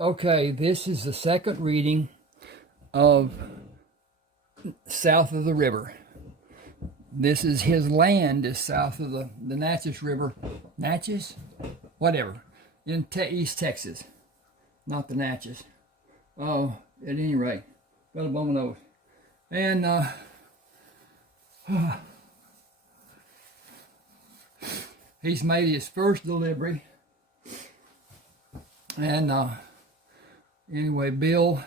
Okay, this is the second reading of South of the River. This is his land is south of the Natchez River. Natchez? Whatever. In East Texas. Not the Natchez. Oh, at any rate. Got a bum of those. And he's made his first delivery. And anyway, Bill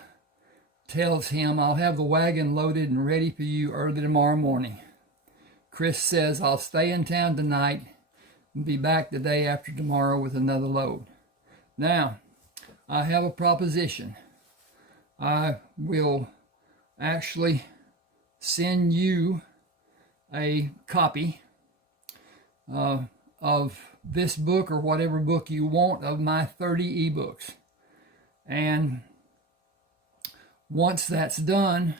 tells him, I'll have the wagon loaded and ready for you early tomorrow morning. Chris says, I'll stay in town tonight and be back the day after tomorrow with another load. Now, I have a proposition. I will actually send you a copy of this book or whatever book you want of my 30 ebooks. And once that's done,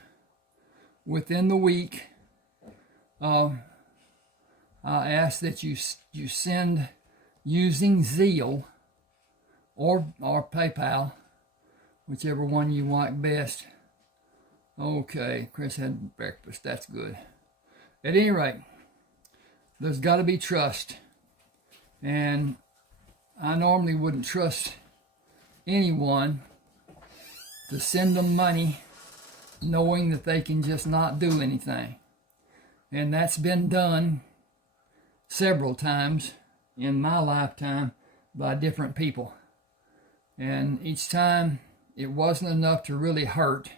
within the week, I ask that you send using Zeal or PayPal, whichever one you like best. Okay, Chris had breakfast. That's good. At any rate, there's got to be trust. And I normally wouldn't trust anyone to send them money knowing that they can just not do anything. And that's been done several times in my lifetime by different people. And each time it wasn't enough to really hurt.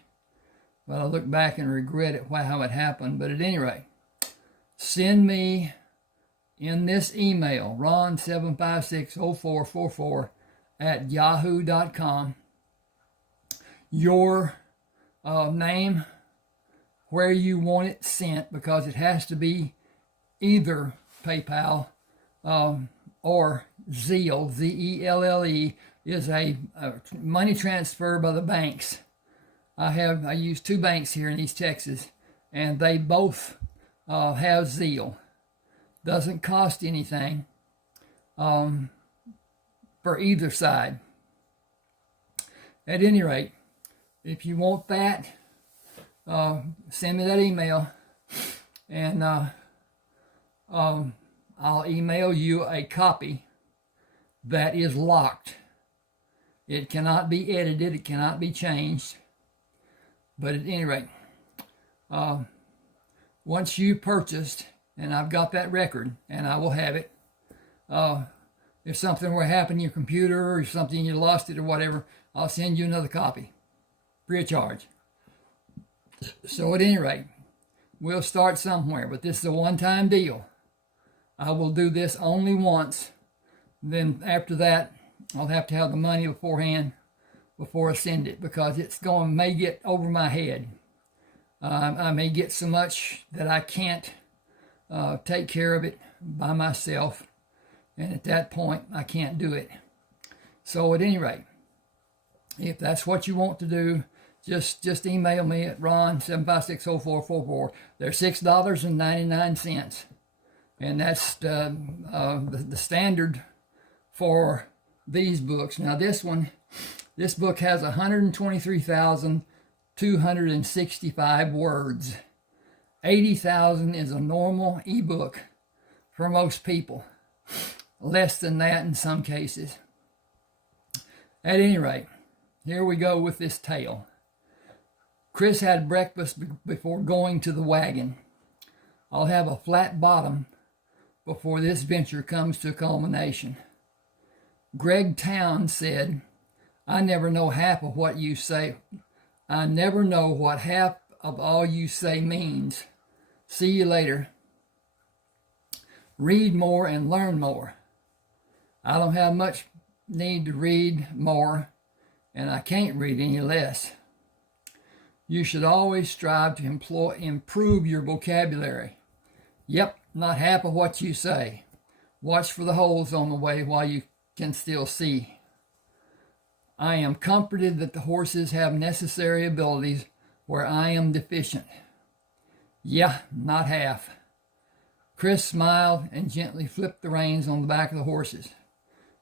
But I look back and regret it, how it happened. But at any rate, send me in this email, ron7560444 at yahoo.com, your name, where you want it sent, because it has to be either PayPal or Zelle, Zelle, is a money transfer by the banks. I use two banks here in East Texas, and they both have Zelle. Doesn't cost anything for either side. At any rate, if you want that, send me that email, and I'll email you a copy that is locked. It cannot be edited. It cannot be changed. But at any rate, once you purchased, and I've got that record, and I will have it, if something were to happen to your computer or something, you lost it or whatever, I'll send you another copy, free of charge. So at any rate, we'll start somewhere, but this is a one-time deal. I will do this only once. Then after that, I'll have to have the money beforehand before I send it, because may get over my head. I may get so much that I can't take care of it by myself, and at that point I can't do it. So at any rate, if that's what you want to do, just email me at ron7560444. They're $6.99, and that's the standard for these books. Now this book has 123,265 words. 80,000 is a normal ebook for most people. Less than that in some cases. At any rate, here we go with this tale. Chris had breakfast before going to the wagon. I'll have a flat bottom before this venture comes to a culmination. Greg Town said, I never know half of what you say. I never know what half of all you say means. See you later. Read more and learn more. I don't have much need to read more, and I can't read any less. You should always strive to improve your vocabulary. Yep, not half of what you say. Watch for the holes on the way while you can still see. I am comforted that the horses have necessary abilities where I am deficient. Yeah, not half. Chris smiled and gently flipped the reins on the back of the horses.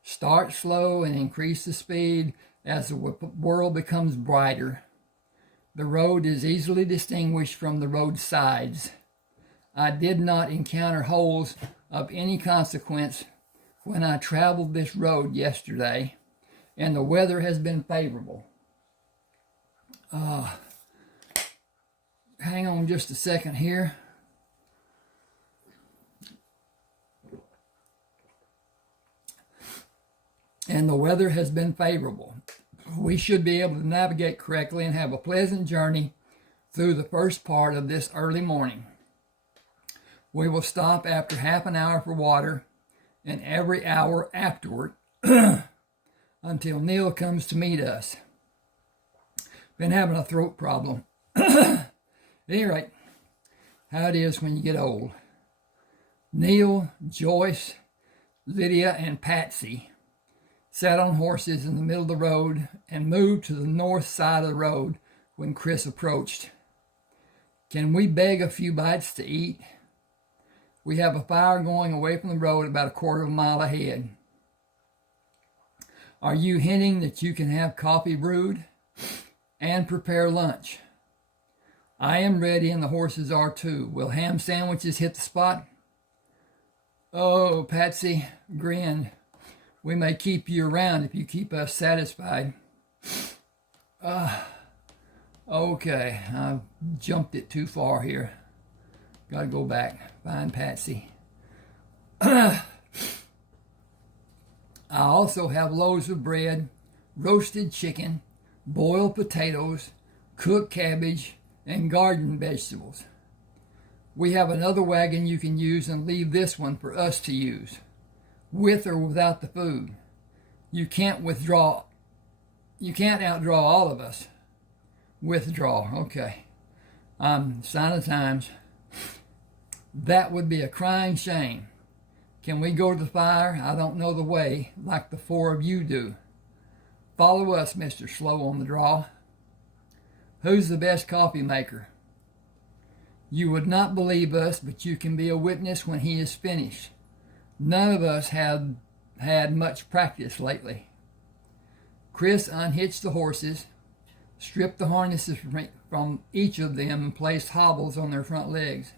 Start slow and increase the speed as the world becomes brighter. The road is easily distinguished from the road sides. I did not encounter holes of any consequence when I traveled this road yesterday, and the weather has been favorable. Hang on just a second here. And the weather has been favorable. We should be able to navigate correctly and have a pleasant journey through the first part of this early morning. We will stop after half an hour for water and every hour afterward until Neal comes to meet us. Been having a throat problem. At any rate, how it is when you get old. Neal, Joyce, Lydia, and Patsy sat on horses in the middle of the road and moved to the north side of the road when Chris approached. Can we beg a few bites to eat? We have a fire going away from the road about a quarter of a mile ahead. Are you hinting that you can have coffee brewed and prepare lunch? I am ready and the horses are too. Will ham sandwiches hit the spot? Oh, Patsy grinned. We may keep you around if you keep us satisfied. Okay, I jumped it too far here. Got to go back. Find Patsy. I also have loaves of bread, roasted chicken, boiled potatoes, cooked cabbage, and garden vegetables. We have another wagon you can use and leave this one for us to use, with or without the food. You can't outdraw all of us. Withdraw, okay. Sign of the times. That would be a crying shame. Can we go to the fire? I don't know the way like the four of you do. Follow us, Mr. Slow on the Draw. Who's the best coffee maker? You would not believe us, but you can be a witness when he is finished. None of us have had much practice lately. Chris unhitched the horses, stripped the harnesses from each of them, and placed hobbles on their front legs.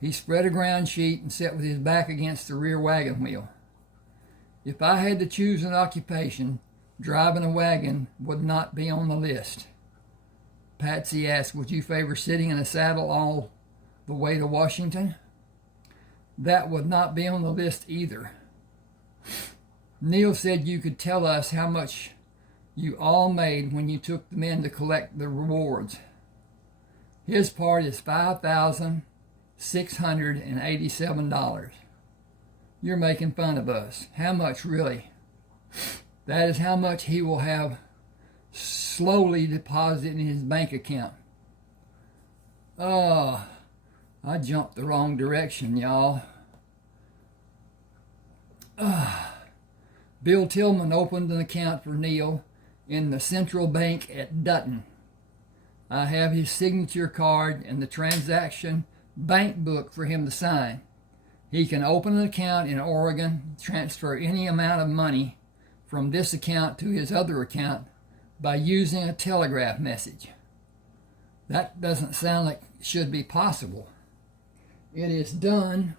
He spread a ground sheet and sat with his back against the rear wagon wheel. If I had to choose an occupation, driving a wagon would not be on the list. Patsy asked, would you favor sitting in a saddle all the way to Washington? That would not be on the list either. Neal said you could tell us how much you all made when you took the men to collect the rewards. His part is $5,687. You're making fun of us. How much really? That is how much he will have slowly deposited in his bank account. I jumped the wrong direction, y'all. Bill Tillman opened an account for Neal in the Central Bank at Dutton. I have his signature card and the transaction bank book for him to sign. He can open an account in Oregon, transfer any amount of money from this account to his other account by using a telegraph message. That doesn't sound like it should be possible. It is done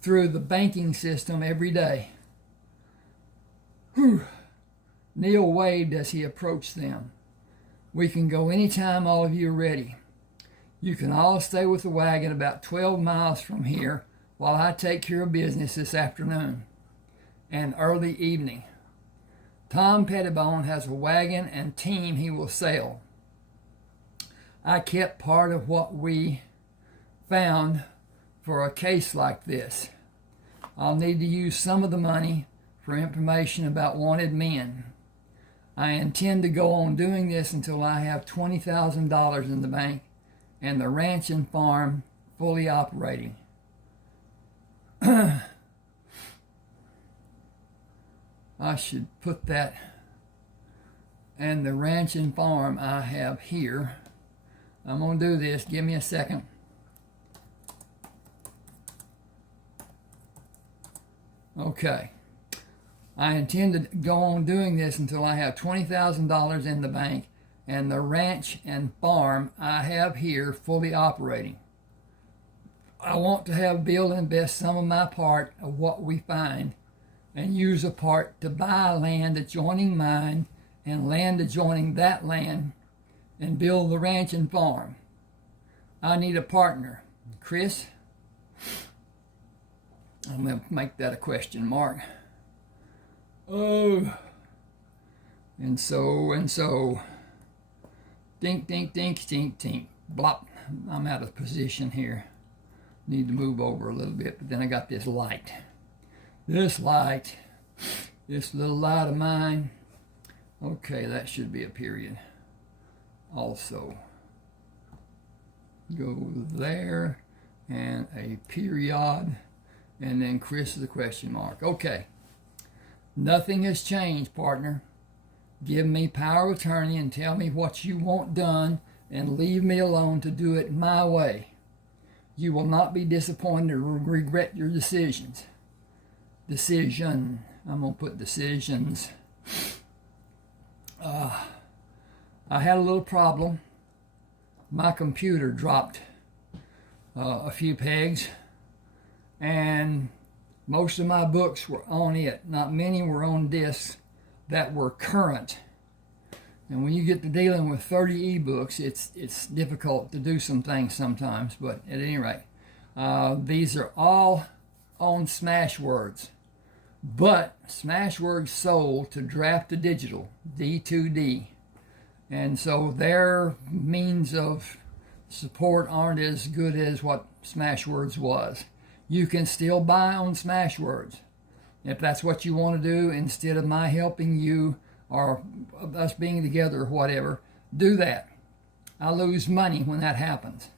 through the banking system every day. Whew. Neal waved as he approached them. We can go anytime all of you are ready. You can all stay with the wagon about 12 miles from here while I take care of business this afternoon and early evening. Tom Pettibone has a wagon and team he will sell. I kept part of what we found for a case like this. I'll need to use some of the money for information about wanted men. I intend to go on doing this until I have $20,000 in the bank and the ranch and farm fully operating. I should put that, and the ranch and farm I have here. I'm going to do this. Give me a second. Okay. I intend to go on doing this until I have $20,000 in the bank and the ranch and farm I have here fully operating. I want to have Bill invest some of my part of what we find and use a part to buy land adjoining mine and land adjoining that land and build the ranch and farm. I need a partner. Chris? I'm going to make that a question mark. Oh. And so. Dink, dink, dink, dink, dink. Blop. I'm out of position here. Need to move over a little bit, but then I got this light. This little light of mine. Okay, that should be a period. Also, go there, and a period, and then Chris is a question mark. Okay, nothing has changed, partner. Give me power of attorney and tell me what you want done, and leave me alone to do it my way. You will not be disappointed or regret your decisions. Decision. I'm going to put decisions. I had a little problem. My computer dropped a few pegs, and most of my books were on it. Not many were on discs that were current. And when you get to dealing with 30 eBooks, it's difficult to do some things sometimes. But at any rate, these are all on Smashwords. But Smashwords sold to Draft to Digital, D2D. And so their means of support aren't as good as what Smashwords was. You can still buy on Smashwords. If that's what you want to do, instead of my helping you or us being together or whatever, do that. I lose money when that happens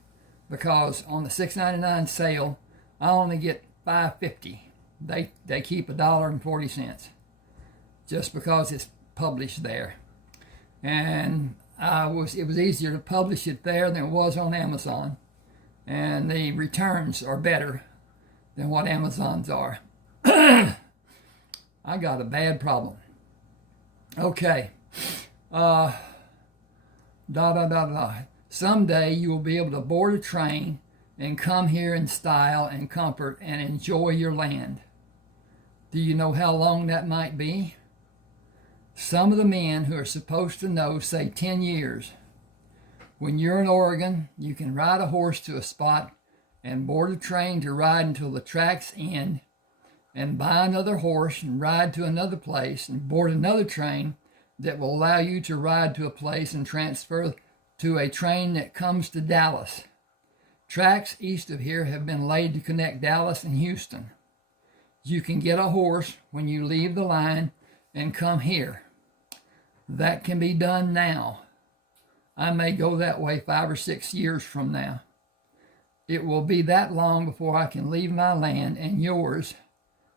because on the $6.99 sale, I only get $5.50. They keep $1.40 just because it's published there. And it was easier to publish it there than it was on Amazon. And the returns are better than what Amazon's are. I got a bad problem. Okay. Someday you will be able to board a train and come here in style and comfort and enjoy your land. Do you know how long that might be? Some of the men who are supposed to know say 10 years. When you're in Oregon, you can ride a horse to a spot and board a train to ride until the tracks end, and buy another horse and ride to another place and board another train that will allow you to ride to a place and transfer to a train that comes to Dallas. Tracks east of here have been laid to connect Dallas and Houston. You can get a horse when you leave the line and come here. That can be done now. I may go that way 5 or 6 years from now. It will be that long before I can leave my land and yours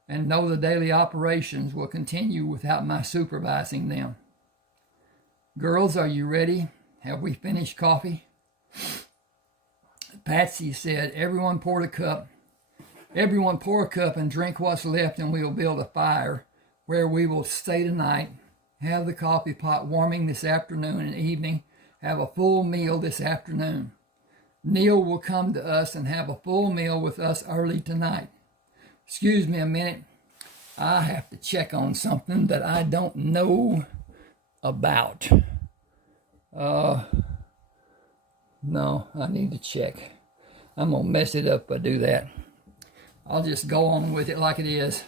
and know the daily operations will continue without my supervising them. Girls, are you ready? Have we finished coffee? Patsy said, everyone pour a cup and drink what's left, and we will build a fire where we will stay tonight, have the coffee pot warming this afternoon and evening, have a full meal this afternoon. Neal will come to us and have a full meal with us early tonight. Excuse me a minute. I have to check on something that I don't know about. No, I need to check. I'm going to mess it up if I do that. I'll just go on with it like it is.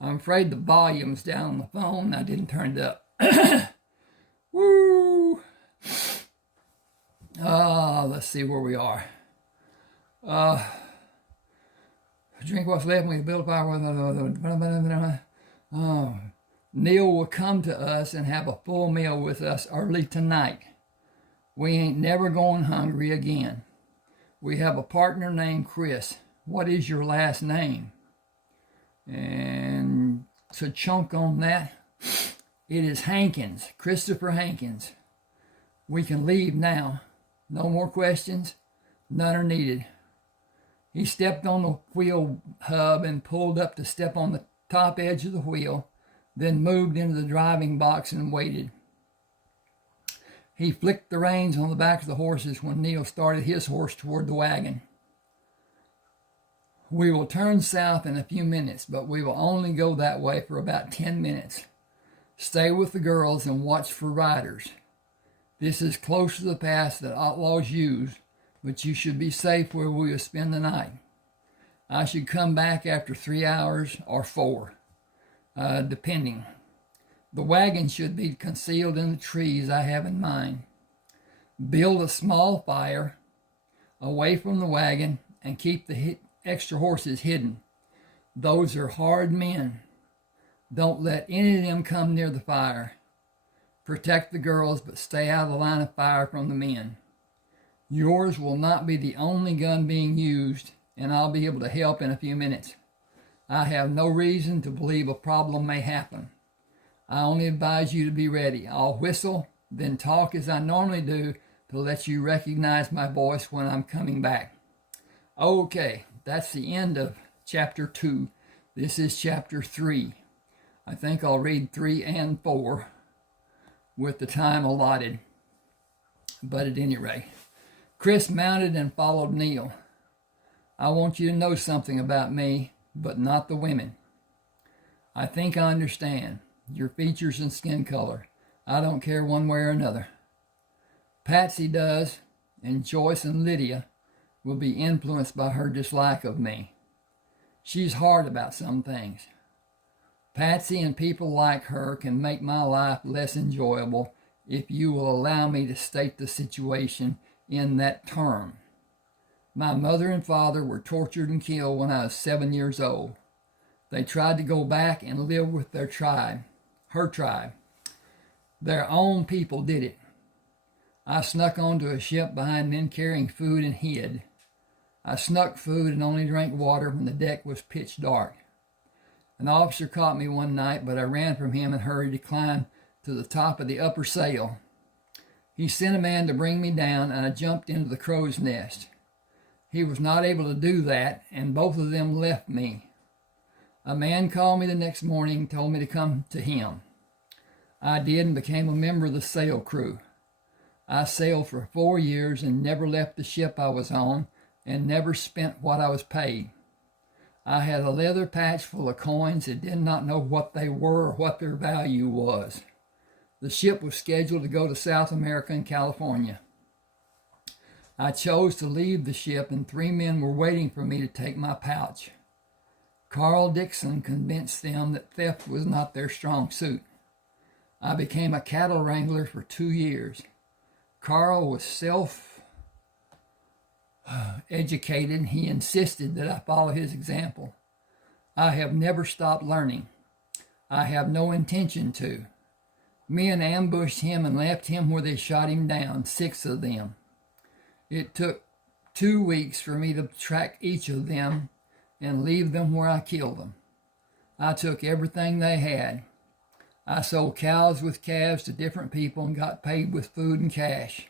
I'm afraid the volume's down on the phone. I didn't turn it up. Woo! Let's see where we are. Drink what's left and we build a fire. Neal will come to us and have a full meal with us early tonight. We ain't never going hungry again. We have a partner named Chris. What is your last name? And to chunk on that, it is Hankins, Christopher Hankins. We can leave now. No more questions. None are needed. He stepped on the wheel hub and pulled up to step on the top edge of the wheel. then moved into the driving box and waited. He flicked the reins on the back of the horses when Neal started his horse toward the wagon. We will turn south in a few minutes, but we will only go that way for about 10 minutes. Stay with the girls and watch for riders. This is close to the pass that outlaws use, but you should be safe where we will spend the night. I should come back after 3 hours or 4, depending. The wagon should be concealed in the trees I have in mind. Build a small fire away from the wagon and keep the extra horses hidden. Those are hard men. Don't let any of them come near the fire. Protect the girls, but stay out of the line of fire from the men. Yours will not be the only gun being used, and I'll be able to help in a few minutes. I have no reason to believe a problem may happen. I only advise you to be ready. I'll whistle, then talk as I normally do to let you recognize my voice when I'm coming back. Okay, that's the end of chapter 2. This is chapter 3. I think I'll read 3 and 4 with the time allotted. But at any rate, Chris mounted and followed Neal. I want you to know something about me, but not the women. I think I understand. Your features and skin color. I don't care one way or another. Patsy does, and Joyce and Lydia will be influenced by her dislike of me. She's hard about some things. Patsy and people like her can make my life less enjoyable if you will allow me to state the situation in that term. My mother and father were tortured and killed when I was 7 years old. They tried to go back and live with their tribe, her tribe. Their own people did it. I snuck onto a ship behind men carrying food and hid. I snuck food and only drank water when the deck was pitch dark. An officer caught me one night, but I ran from him and hurried to climb to the top of the upper sail. He sent a man to bring me down, and I jumped into the crow's nest. He was not able to do that, and both of them left me. A man called me the next morning and told me to come to him. I did and became a member of the sail crew. I sailed for 4 years and never left the ship I was on and never spent what I was paid. I had a leather patch full of coins and did not know what they were or what their value was. The ship was scheduled to go to South America and California. I chose to leave the ship, and 3 men were waiting for me to take my pouch. Carl Dixon convinced them that theft was not their strong suit. I became a cattle wrangler for 2 years. Carl was self-educated. He insisted that I follow his example. I have never stopped learning. I have no intention to. Men ambushed him and left him where they shot him down, 6 of them. It took 2 weeks for me to track each of them and leave them where I killed them. I took everything they had. I sold cows with calves to different people and got paid with food and cash.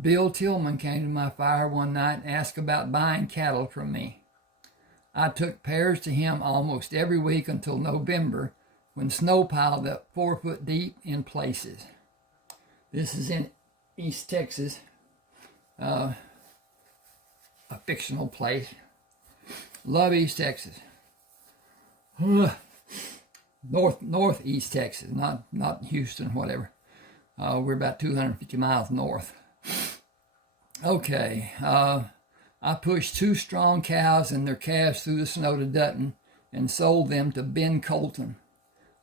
Bill Tillman came to my fire one night and asked about buying cattle from me. I took pairs to him almost every week until November, when snow piled up 4 foot deep in places. This is in East Texas, a fictional place. Love East Texas. Northeast Texas, not Houston, whatever. We're about 250 miles north. Okay, I pushed 2 strong cows and their calves through the snow to Dutton and sold them to Ben Colton.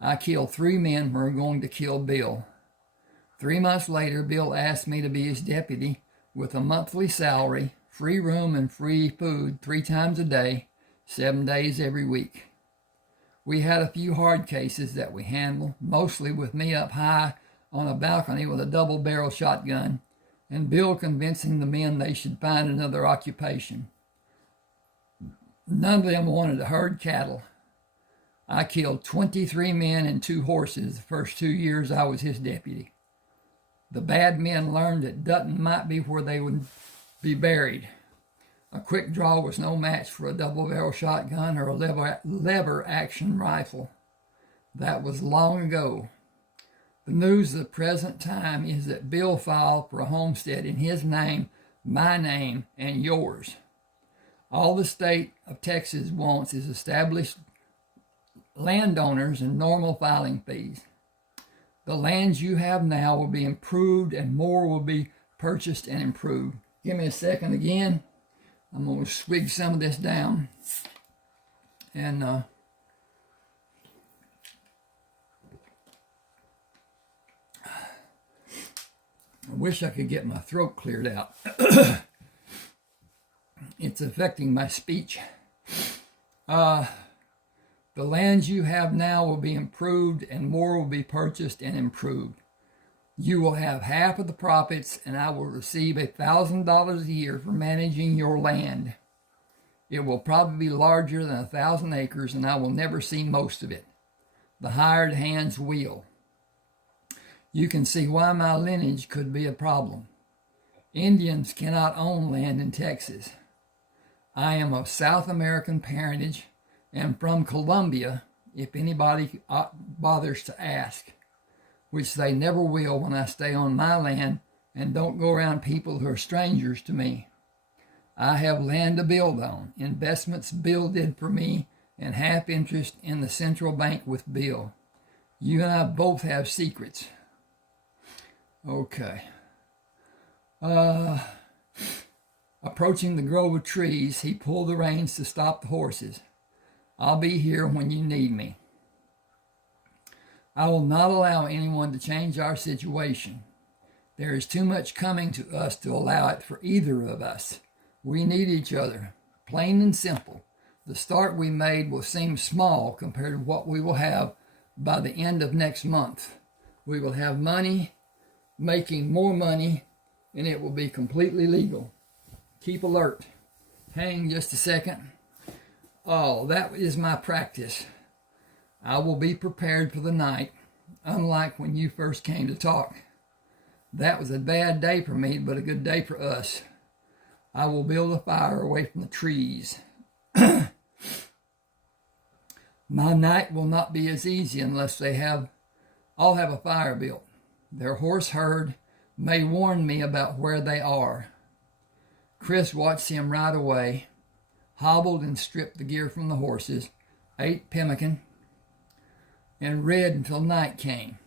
I killed 3 men who were going to kill Bill. 3 months later, Bill asked me to be his deputy with a monthly salary, free room and free food 3 times a day, 7 days every week. We had a few hard cases that we handled, mostly with me up high on a balcony with a double-barrel shotgun, and Bill convincing the men they should find another occupation. None of them wanted to herd cattle. I killed 23 men and 2 horses the first 2 years I was his deputy. The bad men learned that Dutton might be where they would be buried. A quick draw was no match for a double-barrel shotgun or a lever-action rifle. That was long ago. The news of the present time is that Bill filed for a homestead in his name, my name, and yours. All the state of Texas wants is established landowners and normal filing fees. The lands you have now will be improved and more will be purchased and improved. Give me a second again. I'm going to swig some of this down. And I wish I could get my throat cleared out. It's affecting my speech. The lands you have now will be improved and more will be purchased and improved. You will have half of the profits and I will receive $1,000 a year for managing your land. It will probably be larger than 1,000 acres and I will never see most of it. The hired hands will. You can see why my lineage could be a problem. Indians cannot own land in Texas. I am of South American parentage and from Colombia, if anybody bothers to ask, which they never will when I stay on my land and don't go around people who are strangers to me. I have land to build on, investments Bill did for me, and half interest in the central bank with Bill. You and I both have secrets. Okay. Approaching the grove of trees, he pulled the reins to stop the horses. I'll be here when you need me. I will not allow anyone to change our situation. There is too much coming to us to allow it for either of us. We need each other, plain and simple. The start we made will seem small compared to what we will have by the end of next month. We will have money, making more money, and it will be completely legal. Keep alert. Hang just a second. Oh, that is my practice. I will be prepared for the night, unlike when you first came to talk. That was a bad day for me, but a good day for us. I will build a fire away from the trees. My night will not be as easy unless all have a fire built. Their horse herd may warn me about where they are. Chris watched him ride away, hobbled and stripped the gear from the horses, ate pemmican, and read until night came.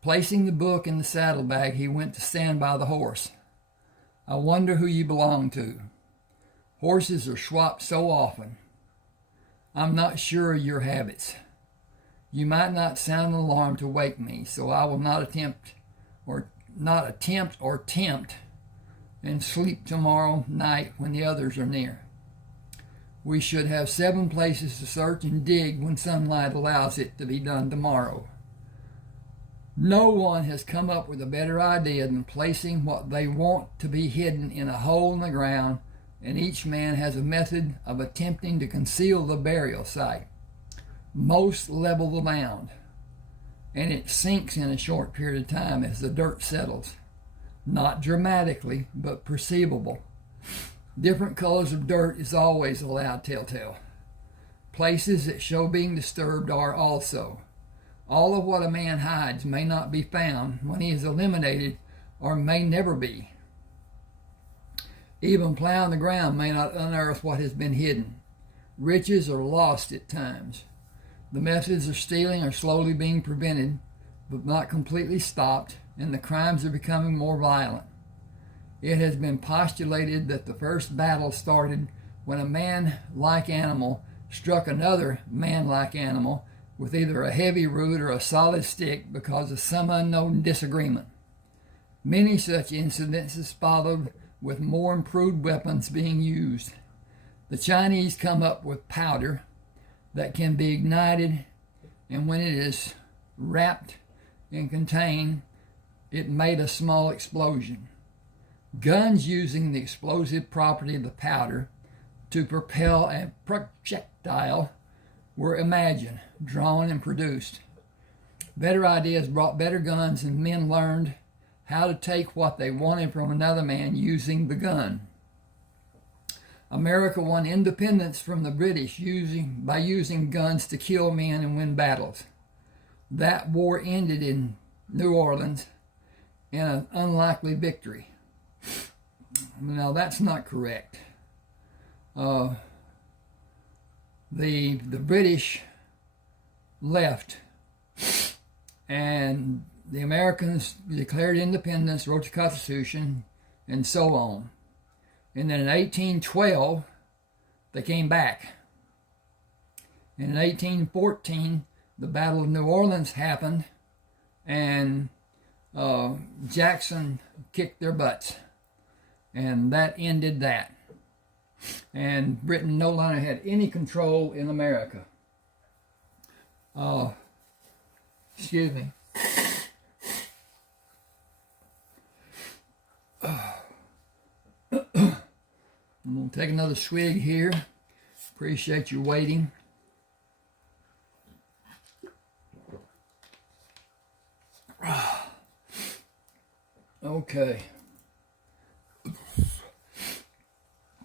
Placing the book in the saddlebag, he went to stand by the horse. I wonder who you belong to. Horses are swapped so often. I'm not sure of your habits. You might not sound an alarm to wake me, so I will not attempt or tempt and sleep tomorrow night when the others are near. We should have 7 places to search and dig when sunlight allows it to be done tomorrow. No one has come up with a better idea than placing what they want to be hidden in a hole in the ground, and each man has a method of attempting to conceal the burial site. Most level the mound, and it sinks in a short period of time as the dirt settles. Not dramatically, but perceivable. Different colors of dirt is always a loud telltale. Places that show being disturbed are also. All of what a man hides may not be found when he is eliminated, or may never be. Even plowing the ground may not unearth what has been hidden. Riches are lost at times. The methods of stealing are slowly being prevented, but not completely stopped, and the crimes are becoming more violent. It has been postulated that the first battle started when a man-like animal struck another man-like animal with either a heavy root or a solid stick because of some unknown disagreement. Many such incidences followed, with more improved weapons being used. The Chinese come up with powder that can be ignited, and when it is wrapped and contained, it made a small explosion. Guns using the explosive property of the powder to propel a projectile were imagined, drawn, and produced. Better ideas brought better guns, and men learned how to take what they wanted from another man using the gun. America won independence from the British by using guns to kill men and win battles. That war ended in New Orleans in an unlikely victory. Now that's not correct. The British left, and the Americans declared independence, wrote the Constitution, and so on. And then in 1812, they came back. And in 1814, the Battle of New Orleans happened, and Jackson kicked their butts. And that ended that. And Britain no longer had any control in America. Excuse me. I'm going to take another swig here. Appreciate you waiting. Okay.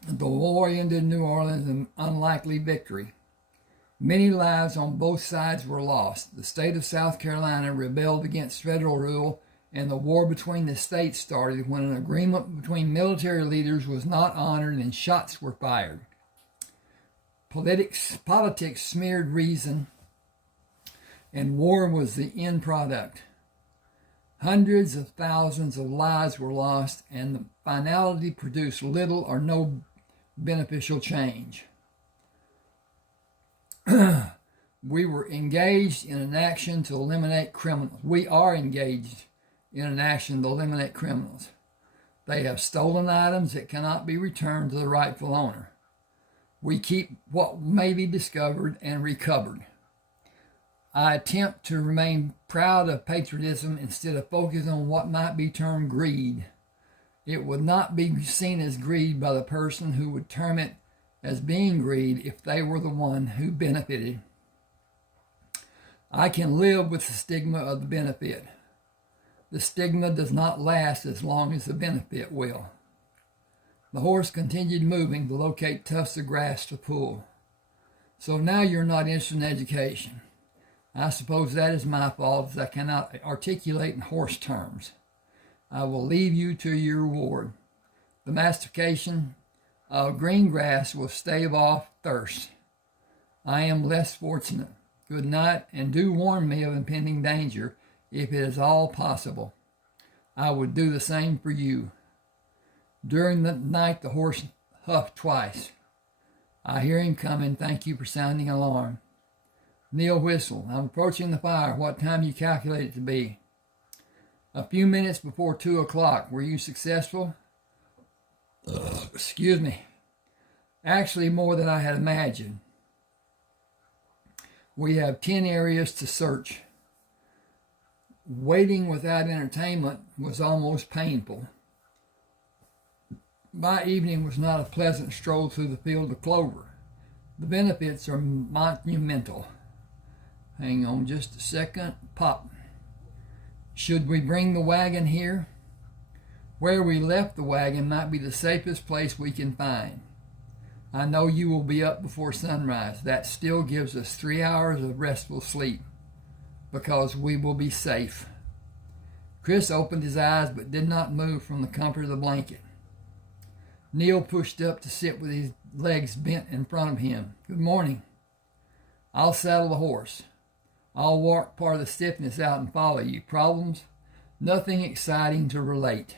The war ended in New Orleans, an unlikely victory. Many lives on both sides were lost. The state of South Carolina rebelled against federal rule, and the war between the states started when an agreement between military leaders was not honored and shots were fired. Politics smeared reason, and war was the end product. Hundreds of thousands of lives were lost, and the finality produced little or no beneficial change. We were engaged in an action to eliminate criminals. We are engaged in an action to eliminate criminals. They have stolen items that cannot be returned to the rightful owner. We keep what may be discovered and recovered. I attempt to remain proud of patriotism instead of focusing on what might be termed greed. It would not be seen as greed by the person who would term it as being greed if they were the one who benefited. I can live with the stigma of the benefit. The stigma does not last as long as the benefit will. The horse continued moving to locate tufts of grass to pull. So now you're not interested in education. I suppose that is my fault, as I cannot articulate in horse terms. I will leave you to your reward. The mastication of green grass will stave off thirst. I am less fortunate. Good night, and do warn me of impending danger if it is all possible. I would do the same for you. During the night, the horse huffed twice. I hear him coming. Thank you for sounding alarm. Neal whistled. I'm approaching the fire. What time do you calculate it to be? A few minutes before 2 o'clock. Were you successful? Excuse me. Actually, more than I had imagined. We have 10 areas to search. Waiting without entertainment was almost painful. My evening was not a pleasant stroll through the field of clover. The benefits are monumental. Hang on just a second. Pop. Should we bring the wagon here? Where we left the wagon might be the safest place we can find. I know you will be up before sunrise. That still gives us 3 hours of restful sleep, because we will be safe. Chris opened his eyes but did not move from the comfort of the blanket. Neal pushed up to sit with his legs bent in front of him. Good morning. I'll saddle the horse. I'll walk part of the stiffness out and follow you. Problems? Nothing exciting to relate.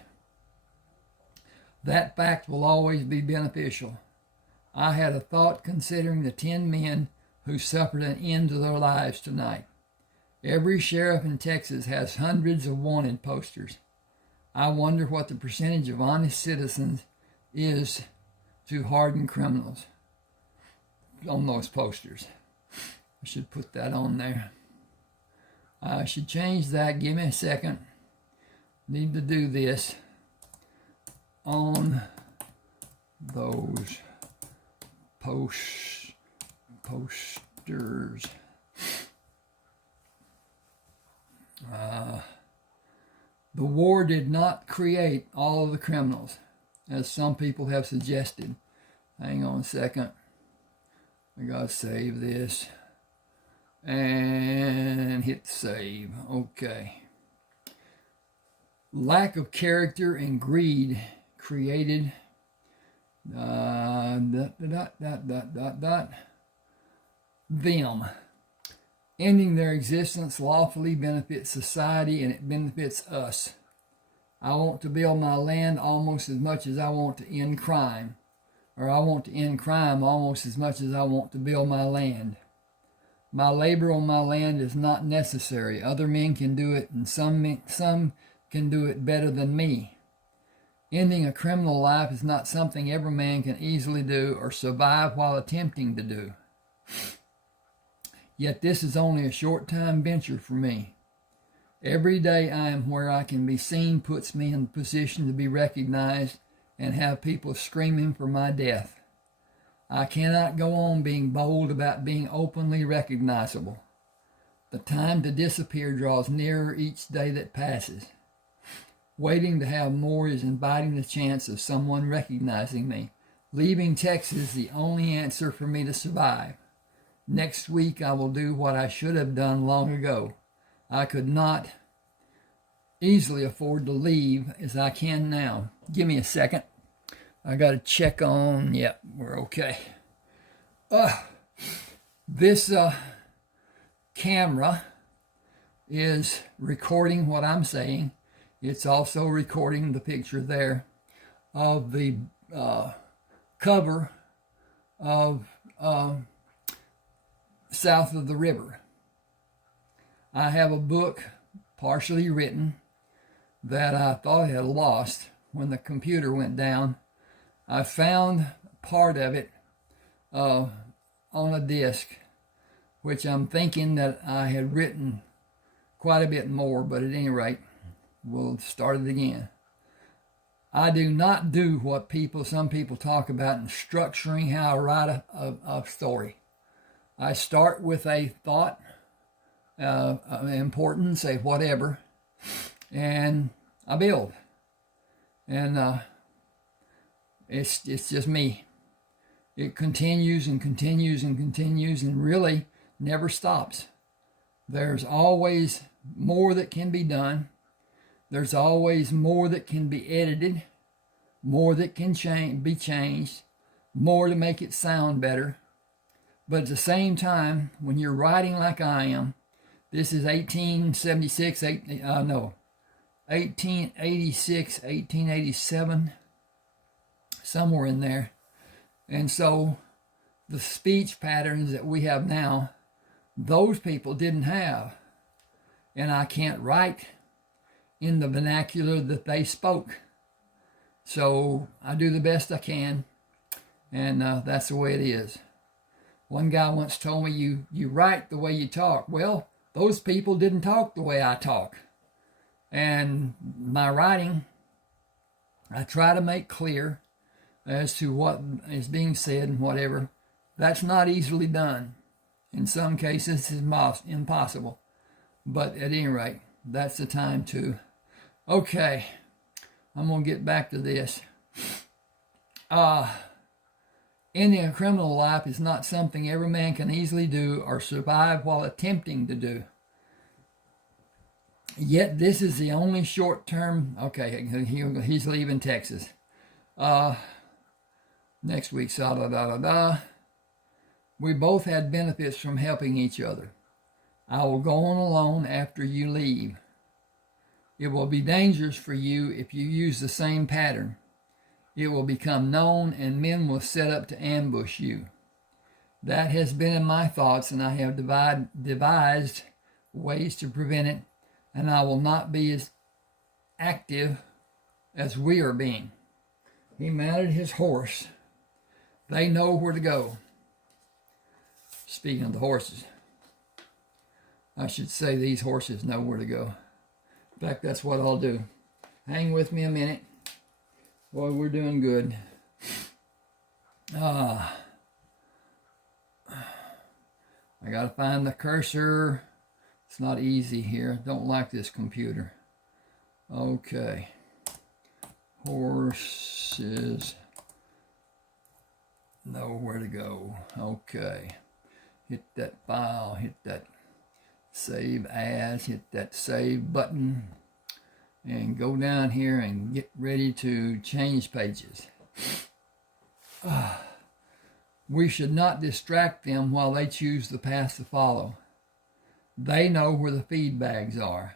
That fact will always be beneficial. I had a thought considering the 10 men who suffered an end to their lives tonight. Every sheriff in Texas has hundreds of wanted posters. I wonder what the percentage of honest citizens is to hardened criminals on those posters. I should put that on there. I should change that. Give me a second. Need to do this on those posters. The war did not create all of the criminals, as some people have suggested. Hang on a second. I gotta save this. And hit save. Okay. Lack of character and greed created them. Ending their existence lawfully benefits society, and it benefits us. I want to build my land almost as much as I want to end crime. Or I want to end crime almost as much as I want to build my land. My labor on my land is not necessary. Other men can do it, and some can do it better than me. Ending a criminal life is not something every man can easily do or survive while attempting to do. Yet this is only a short-time venture for me. Every day I am where I can be seen puts me in the position to be recognized and have people screaming for my death. I cannot go on being bold about being openly recognizable. The time to disappear draws nearer each day that passes. Waiting to have more is inviting the chance of someone recognizing me. Leaving Texas is the only answer for me to survive. Next week I will do what I should have done long ago. I could not easily afford to leave as I can now. Give me a second. I got to check on, yep, we're okay. This camera is recording what I'm saying. It's also recording the picture there of the cover of South of the River. I have a book partially written that I thought I had lost when the computer went down. I found part of it on a disc, which I'm thinking that I had written quite a bit more, but at any rate, we'll start it again. I do not do what some people talk about in structuring how I write a story. I start with a thought, important, say whatever, and I build. And it's just me. It continues and continues and continues and really never stops. There's always more that can be done. There's always more that can be edited, more that can be changed, more to make it sound better. But at the same time, when you're writing like I am, this is 1876, 1886, 1887, somewhere in there. And so the speech patterns that we have now, those people didn't have. And I can't write in the vernacular that they spoke. So I do the best I can, and that's the way it is. One guy once told me, you write the way you talk. Well, those people didn't talk the way I talk. And my writing, I try to make clear as to what is being said and whatever. That's not easily done. In some cases, it's impossible. But at any rate, that's the time to... Okay, I'm going to get back to this. Ending a criminal life is not something every man can easily do or survive while attempting to do. Yet this is the only short-term... Okay, he's leaving Texas. Next week, we both had benefits from helping each other. I will go on alone after you leave. It will be dangerous for you if you use the same pattern. It will become known and men will set up to ambush you. That has been in my thoughts, and I have devised ways to prevent it, and I will not be as active as we are being. He mounted his horse. They know where to go. Speaking of the horses, I should say these horses know where to go. In fact, that's what I'll do. Hang with me a minute. Boy, we're doing good. I gotta find the cursor. It's not easy here. Don't like this computer. Okay. Horses. know where to go. Okay. Hit that file, hit that save as, hit that save button, and go down here and get ready to change pages. We should not distract them while they choose the path to follow. They know where the feed bags are.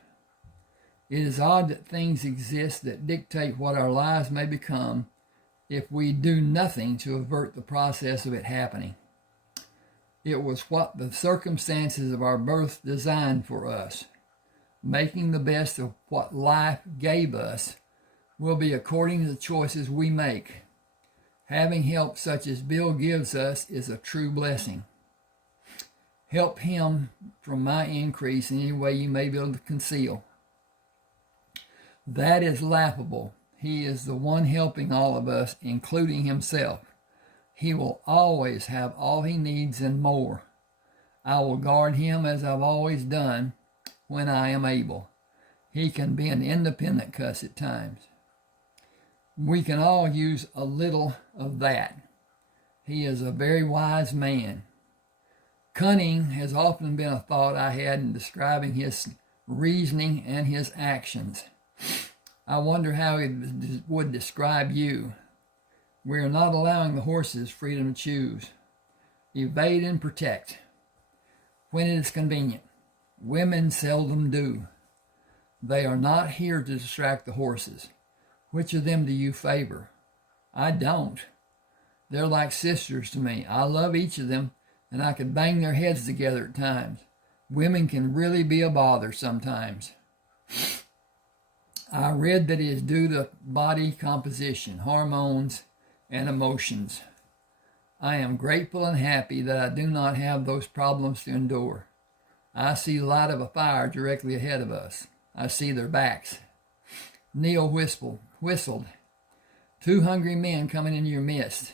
It is odd that things exist that dictate what our lives may become if we do nothing to avert the process of it happening. It was what the circumstances of our birth designed for us. Making the best of what life gave us will be according to the choices we make. Having help such as Bill gives us is a true blessing. Help him from my increase in any way you may be able to conceal. That is laughable. He is the one helping all of us, including himself. He will always have all he needs and more. I will guard him as I've always done when I am able. He can be an independent cuss at times. We can all use a little of that. He is a very wise man. Cunning has often been a thought I had in describing his reasoning and his actions. I wonder how he would describe you. We are not allowing the horses freedom to choose. Evade and protect. When it is convenient. Women seldom do. They are not here to distract the horses. Which of them do you favor? I don't. They're like sisters to me. I love each of them, and I could bang their heads together at times. Women can really be a bother sometimes. I read that it is due to body composition, hormones, and emotions. I am grateful and happy that I do not have those problems to endure. I see the light of a fire directly ahead of us. I see their backs. Neal whistled. 2 hungry men coming into your midst.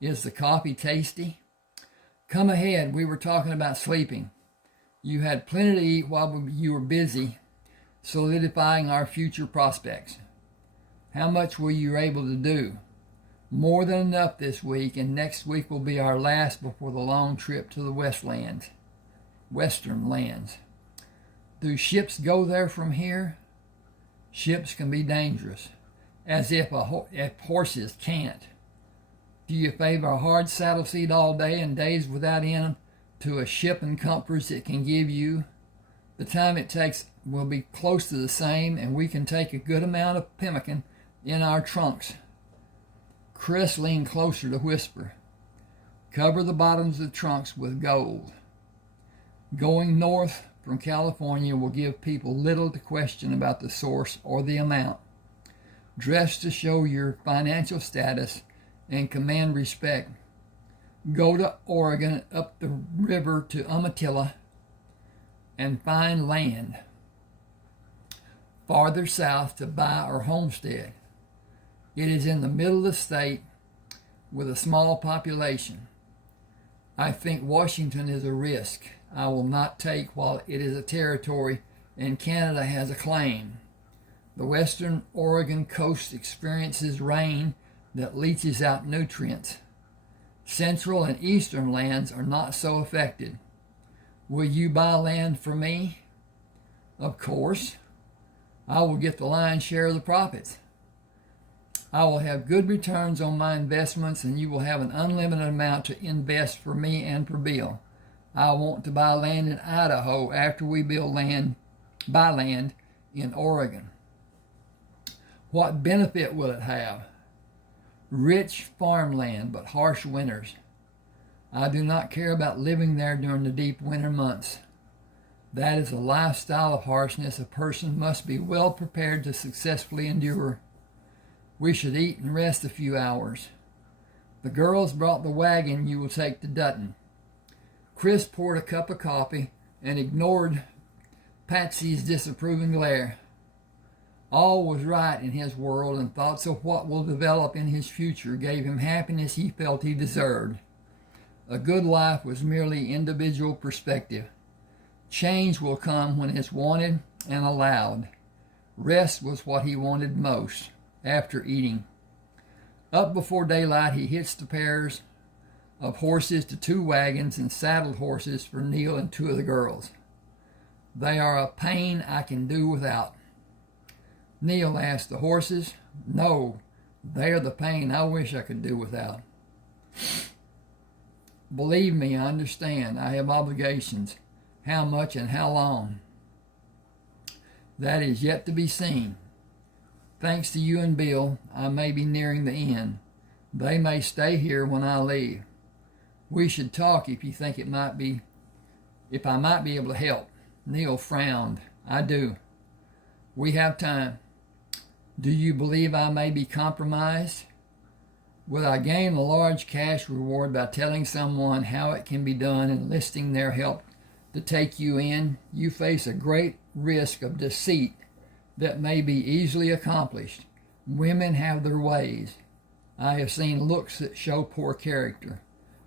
Is the coffee tasty? Come ahead, we were talking about sleeping. You had plenty to eat while you were busy solidifying our future prospects. How much were you able to do? More than enough this week, and next week will be our last before the long trip to the western lands. Do ships go there from here? Ships can be dangerous, as if horses can't. Do you favor a hard saddle seat all day and days without end to a ship and comforts it can give you? The time it takes will be close to the same, and we can take a good amount of pemmican in our trunks. Chris leaned closer to whisper. Cover the bottoms of the trunks with gold. Going north from California will give people little to question about the source or the amount. Dress to show your financial status and command respect. Go to Oregon, up the river to Umatilla, and find land. Farther south to buy or homestead. It is in the middle of the state with a small population. I think Washington is a risk I will not take while it is a territory and Canada has a claim. The western Oregon coast experiences rain that leaches out nutrients. Central and eastern lands are not so affected. Will you buy land for me? Of course. I will get the lion's share of the profits. I will have good returns on my investments, and you will have an unlimited amount to invest for me and for Bill. I want to buy land in Idaho after we buy land in Oregon. What benefit will it have? Rich farmland, but harsh winters. I do not care about living there during the deep winter months. That is a lifestyle of harshness a person must be well prepared to successfully endure. We should eat and rest a few hours. The girls brought the wagon you will take to Dutton. Chris poured a cup of coffee and ignored Patsy's disapproving glare. All was right in his world, and thoughts of what will develop in his future gave him happiness he felt he deserved. A good life was merely individual perspective. Change will come when it's wanted and allowed. Rest was what he wanted most after eating. Up before daylight, he hitched the pears of horses to 2 wagons and saddled horses for Neal and 2 of the girls. They are a pain I can do without. Neal asked, the horses? No, they are the pain I wish I could do without. Believe me, I understand. I have obligations. How much and how long? That is yet to be seen. Thanks to you and Bill, I may be nearing the end. They may stay here when I leave. We should talk if you think if I might be able to help. Neal frowned. I do. We have time. Do you believe I may be compromised? Will I gain a large cash reward by telling someone how it can be done and enlisting their help to take you in? You face a great risk of deceit that may be easily accomplished. Women have their ways. I have seen looks that show poor character.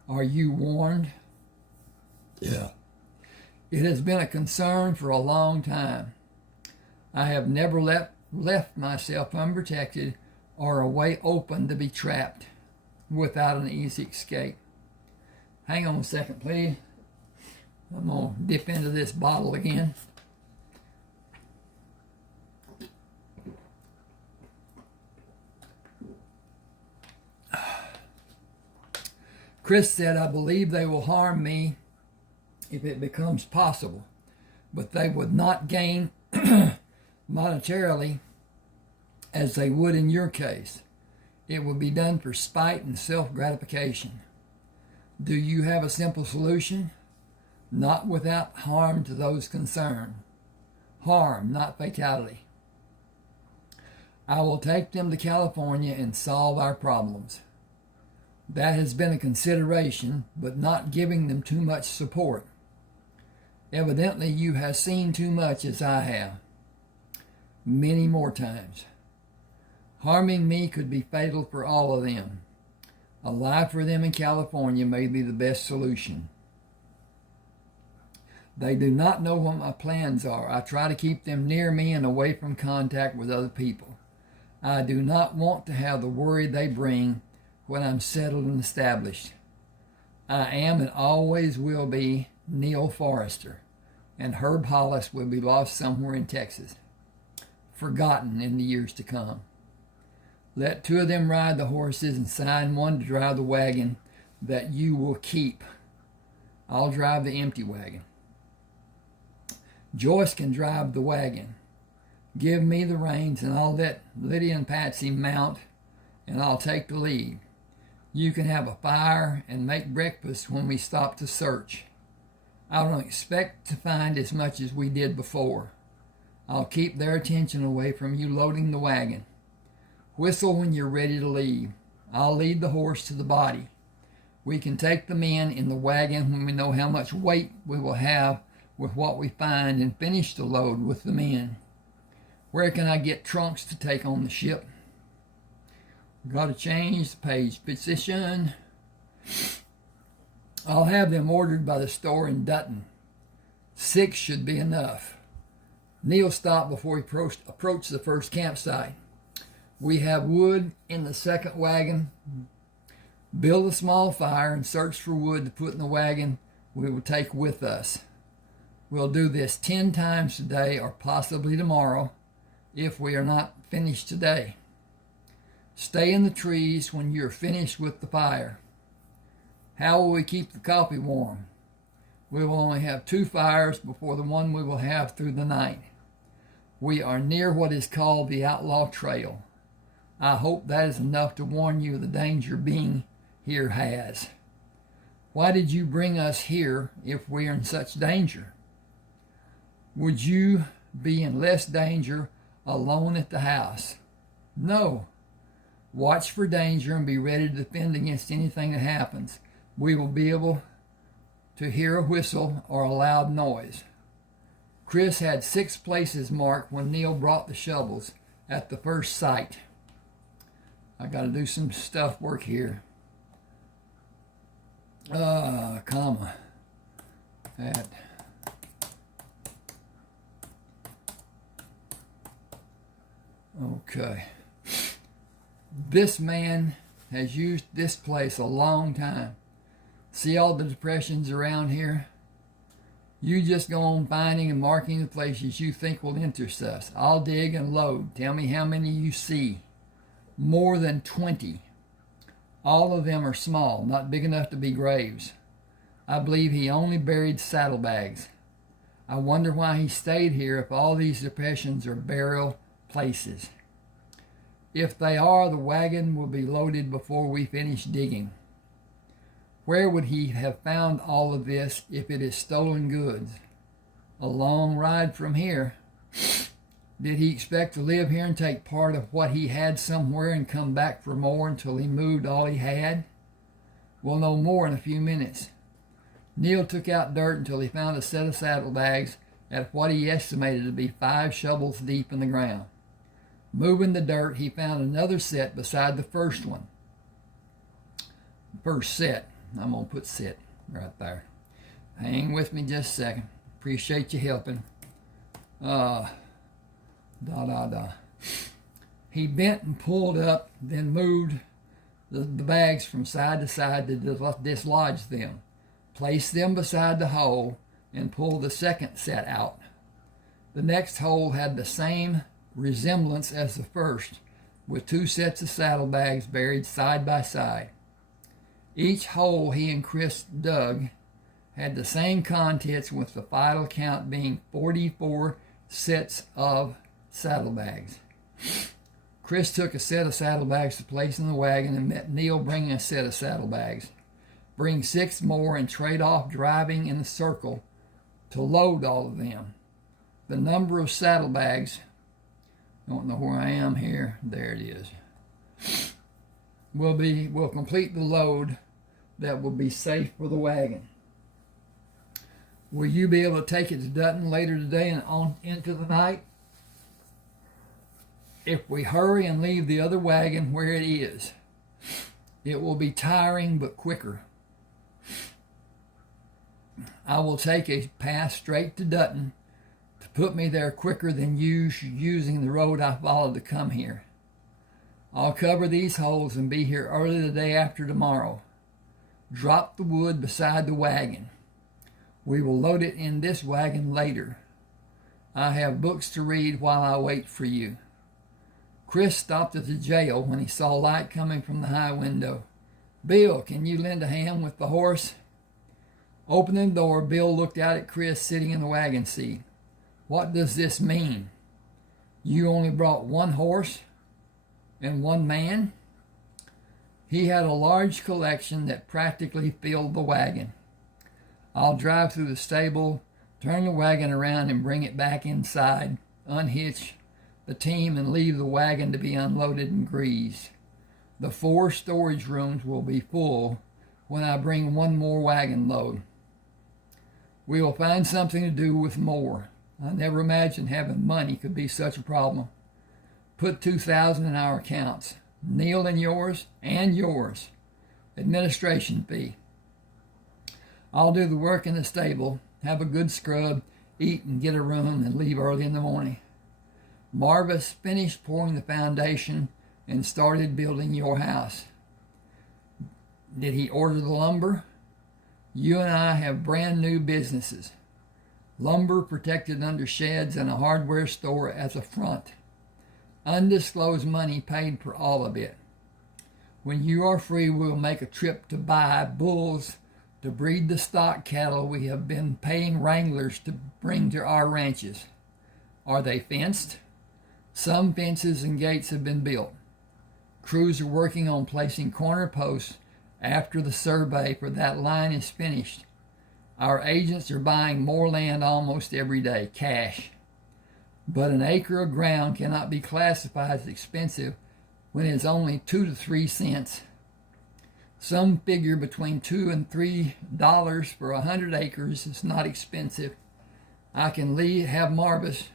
Are you warned? Yeah. It has been a concern for a long time. I have never left myself unprotected or a way open to be trapped without an easy escape. Hang on a second, please. I'm going to dip into this bottle again. Chris said, I believe they will harm me if it becomes possible, but they would not gain monetarily as they would in your case. It would be done for spite and self-gratification. Do you have a simple solution? Not without harm to those concerned. Harm, not fatality. I will take them to California and solve our problems. That has been a consideration, but not giving them too much support. Evidently, you have seen too much as I have. Many more times. Harming me could be fatal for all of them. A life for them in California may be the best solution. They do not know what my plans are. I try to keep them near me and away from contact with other people. I do not want to have the worry they bring when I'm settled and established. I am and always will be Neal Forrester, and Herb Hollis will be lost somewhere in Texas, forgotten in the years to come. Let 2 of them ride the horses and sign one to drive the wagon that you will keep. I'll drive the empty wagon. Joyce can drive the wagon. Give me the reins and I'll let Lydia and Patsy mount and I'll take the lead. You can have a fire and make breakfast when we stop to search. I don't expect to find as much as we did before. I'll keep their attention away from you loading the wagon. Whistle when you're ready to leave. I'll lead the horse to the body. We can take the men in the wagon when we know how much weight we will have with what we find and finish the load with the men. Where can I get trunks to take on the ship? Got to change the page position. I'll have them ordered by the store in Dutton. 6 should be enough. Neal stopped before he approached the first campsite. We have wood in the second wagon. Build a small fire and search for wood to put in the wagon we will take with us. We'll do this 10 times today or possibly tomorrow if we are not finished today. Stay in the trees when you're finished with the fire. How will we keep the coffee warm? We will only have 2 fires before the one we will have through the night. We are near what is called the Outlaw Trail. I hope that is enough to warn you of the danger being here has. Why did you bring us here if we are in such danger? Would you be in less danger alone at the house? No. Watch for danger and be ready to defend against anything that happens. We will be able to hear a whistle or a loud noise. Chris had 6 places marked when Neal brought the shovels at the first site. I got to do some stuff work here. Comma. At. Okay. This man has used this place a long time. See all the depressions around here? You just go on finding and marking the places you think will interest us. I'll dig and load. Tell me how many you see. More than 20. All of them are small, not big enough to be graves. I believe he only buried saddlebags. I wonder why he stayed here if all these depressions are burial places. If they are, the wagon will be loaded before we finish digging. Where would he have found all of this if it is stolen goods? A long ride from here. Did he expect to live here and take part of what he had somewhere and come back for more until he moved all he had? We'll know more in a few minutes. Neal took out dirt until he found a set of saddlebags at what he estimated to be 5 shovels deep in the ground. Moving the dirt, he found another set beside the first one. First set. I'm going to put set right there. Hang with me just a second. Appreciate you helping. He bent and pulled up, then moved the bags from side to side to dislodge them. Placed them beside the hole and pulled the second set out. The next hole had the same resemblance as the first, with 2 sets of saddlebags buried side by side. Each hole he and Chris dug had the same contents, with the final count being 44 sets of saddlebags. Chris took a set of saddlebags to place in the wagon and met Neal bringing a set of saddlebags. Bring 6 more and trade off driving in a circle to load all of them. The number of saddlebags, don't know where I am here, there it is, will complete the load that will be safe for the wagon. Will you be able to take it to Dutton later today and on into the night? If we hurry and leave the other wagon where it is, it will be tiring but quicker. I will take a path straight to Dutton to put me there quicker than using the road I followed to come here. I'll cover these holes and be here early the day after tomorrow. Drop the wood beside the wagon. We will load it in this wagon later. I have books to read while I wait for you. Chris stopped at the jail when he saw light coming from the high window. Bill, can you lend a hand with the horse? Opening the door, Bill looked out at Chris sitting in the wagon seat. What does this mean? You only brought 1 horse and 1 man? He had a large collection that practically filled the wagon. I'll drive through the stable, turn the wagon around and bring it back inside, unhitch the team and leave the wagon to be unloaded and greased. The 4 storage rooms will be full when I bring 1 more wagon load. We will find something to do with more. I never imagined having money could be such a problem. Put $2,000 in our accounts. Neal and yours. Administration fee. I'll do the work in the stable, have a good scrub, eat and get a room, and leave early in the morning. Marvis finished pouring the foundation and started building your house. Did he order the lumber? You and I have brand new businesses. Lumber protected under sheds and a hardware store as a front. Undisclosed money paid for all of it. When you are free, we'll make a trip to buy bulls to breed the stock cattle we have been paying wranglers to bring to our ranches. Are they fenced? Some fences and gates have been built. Crews are working on placing corner posts after the survey for that line is finished. Our agents are buying more land almost every day, cash. But an acre of ground cannot be classified as expensive when it's only 2 to 3 cents. Some figure between $2 and $3 for 100 acres is not expensive. I can have Marvis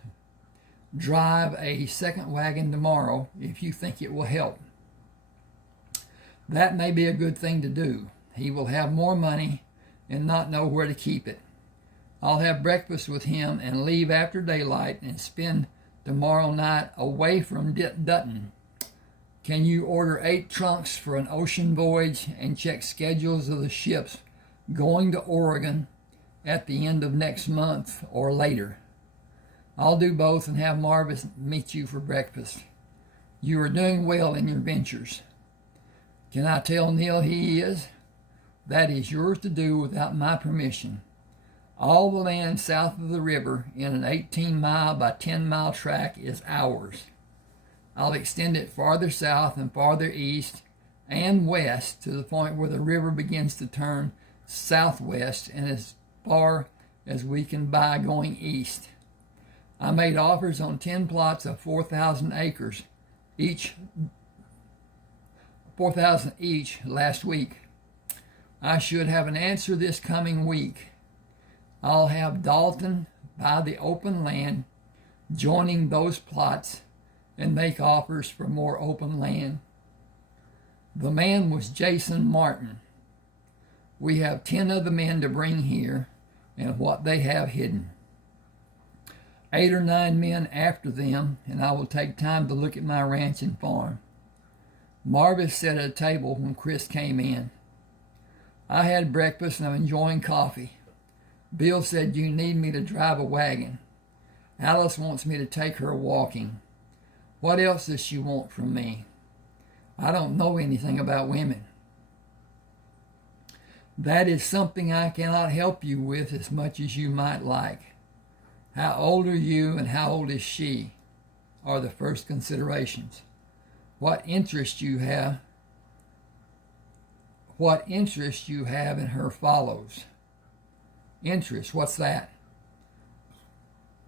drive a second wagon tomorrow if you think it will help. That may be a good thing to do. He will have more money and not know where to keep it. I'll have breakfast with him and leave after daylight and spend tomorrow night away from Dutton. Can you order 8 trunks for an ocean voyage and check schedules of the ships going to Oregon at the end of next month or later. I'll do both and have Marvis meet you for breakfast. You are doing well in your ventures. Can I tell Neal he is? That is yours to do without my permission. All the land south of the river in an 18-mile by 10-mile tract is ours. I'll extend it farther south and farther east and west to the point where the river begins to turn southwest and as far as we can buy going east. I made offers on 10 plots of 4,000 acres, each 4,000 each last week. I should have an answer this coming week. I'll have Dalton buy the open land, joining those plots, and make offers for more open land. The man was Jason Martin. We have 10 of the men to bring here and what they have hidden. 8 or 9 men after them, and I will take time to look at my ranch and farm. Marvis sat at a table when Chris came in. I had breakfast and I'm enjoying coffee. Bill said you need me to drive a wagon. Alice wants me to take her walking. What else does she want from me? I don't know anything about women. That is something I cannot help you with as much as you might like. How old are you and how old is she are the first considerations. What interest you have in her follows. Interest, what's that?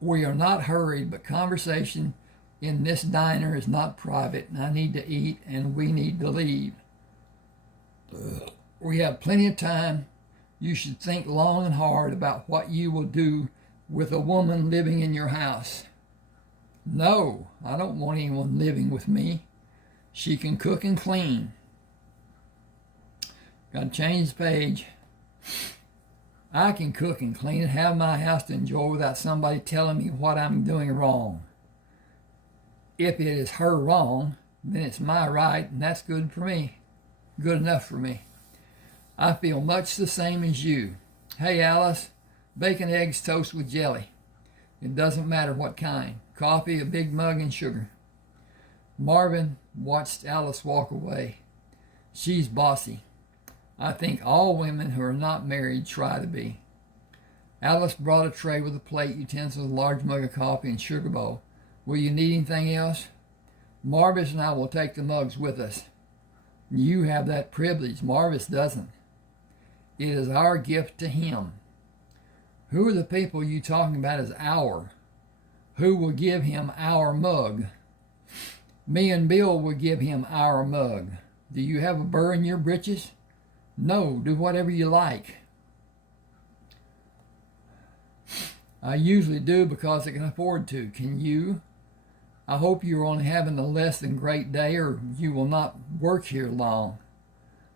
We are not hurried, but conversation in this diner is not private, and I need to eat and we need to leave. We have plenty of time. You should think long and hard about what you will do with a woman living in your house. No, I don't want anyone living with me. She can cook and clean. Got to change the page. I can cook and clean and have my house to enjoy without somebody telling me what I'm doing wrong. If it is her wrong, then it's my right, and that's good for me. Good enough for me. I feel much the same as you. Hey, Alice, bacon, eggs, toast with jelly. It doesn't matter what kind. Coffee, a big mug, and sugar. Marvin watched Alice walk away. She's bossy. I think all women who are not married try to be. Alice brought a tray with a plate, utensils, a large mug of coffee, and sugar bowl. Will you need anything else? Marvis and I will take the mugs with us. You have that privilege. Marvis doesn't. It is our gift to him. Who are the people you talking about as our? Who will give him our mug? Me and Bill will give him our mug. Do you have a burr in your britches? No, do whatever you like. I usually do because I can afford to. Can you? I hope you're only having a less than great day or you will not work here long.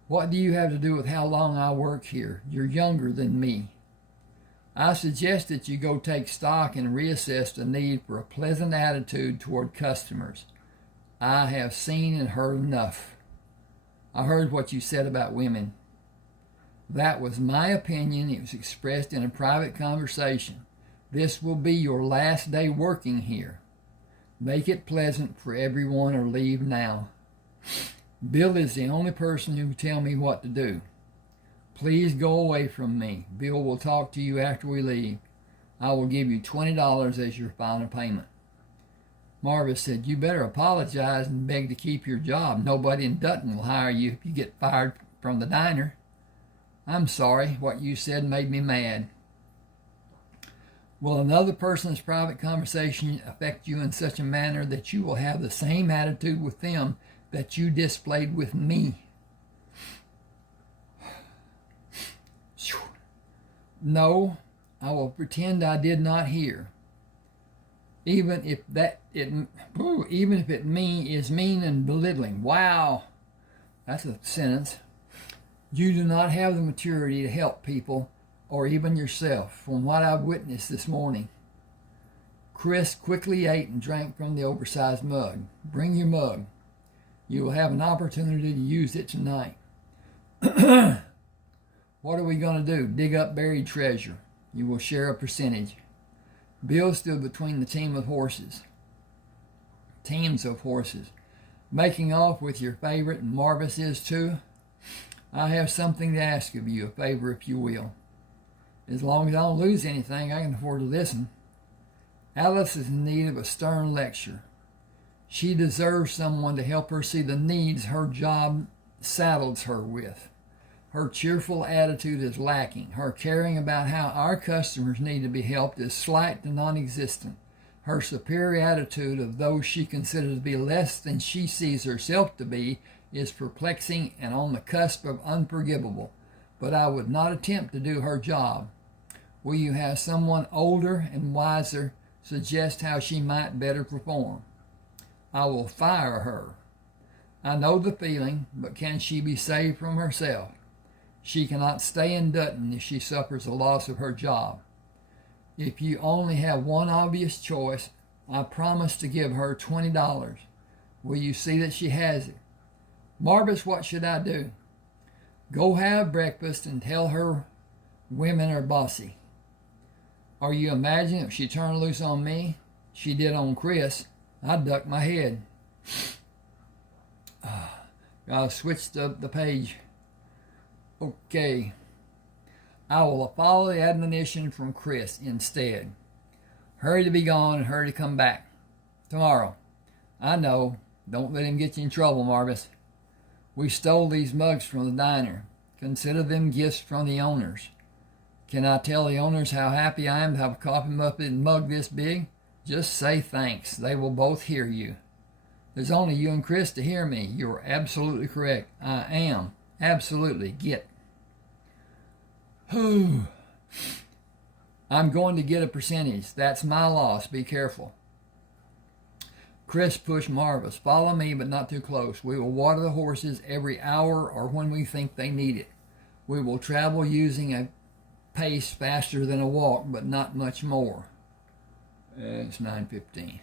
What do you have to do with how long I work here? You're younger than me. I suggest that you go take stock and reassess the need for a pleasant attitude toward customers. I have seen and heard enough. I heard what you said about women. That was my opinion. It was expressed in a private conversation. This will be your last day working here. Make it pleasant for everyone or leave now. Bill is the only person who will tell me what to do. Please go away from me. Bill will talk to you after we leave. I will give you $20 as your final payment. Marvis said, you better apologize and beg to keep your job. Nobody in Dutton will hire you if you get fired from the diner. I'm sorry. What you said made me mad. Will another person's private conversation affect you in such a manner that you will have the same attitude with them that you displayed with me? No, I will pretend I did not hear. Even if it is mean and belittling. Wow, that's a sentence. You do not have the maturity to help people or even yourself, from what I've witnessed this morning. Chris quickly ate and drank from the oversized mug. Bring your mug. You will have an opportunity to use it tonight. What are we going to do? Dig up buried treasure. You will share a percentage. Bill stood between the teams of horses, making off with your favorite, and Marvis is too. I have something to ask of you, a favor if you will. As long as I don't lose anything, I can afford to listen. Alice is in need of a stern lecture. She deserves someone to help her see the needs her job saddles her with. Her cheerful attitude is lacking. Her caring about how our customers need to be helped is slight to non-existent. Her superior attitude of those she considers to be less than she sees herself to be is perplexing and on the cusp of unforgivable. But I would not attempt to do her job. Will you have someone older and wiser suggest how she might better perform? I will fire her. I know the feeling, but can she be saved from herself? She cannot stay in Dutton if she suffers the loss of her job. If you only have one obvious choice, I promise to give her $20. Will you see that she has it? Marvis, what should I do? Go have breakfast and tell her women are bossy. Are you imagining if she turned loose on me? She did on Chris. I'd duck my head. I'll switch the page. Okay. I will follow the admonition from Chris instead. Hurry to be gone and hurry to come back. Tomorrow. I know. Don't let him get you in trouble, Marvis. We stole these mugs from the diner. Consider them gifts from the owners. Can I tell the owners how happy I am to have a coffee mug this big? Just say thanks. They will both hear you. There's only you and Chris to hear me. You're absolutely correct. I am. Absolutely. Get. I'm going to get a percentage. That's my loss. Be careful. Chris pushed Marvis. Follow me, but not too close. We will water the horses every hour or when we think they need it. We will travel using a pace faster than a walk, but not much more. It's 9:15.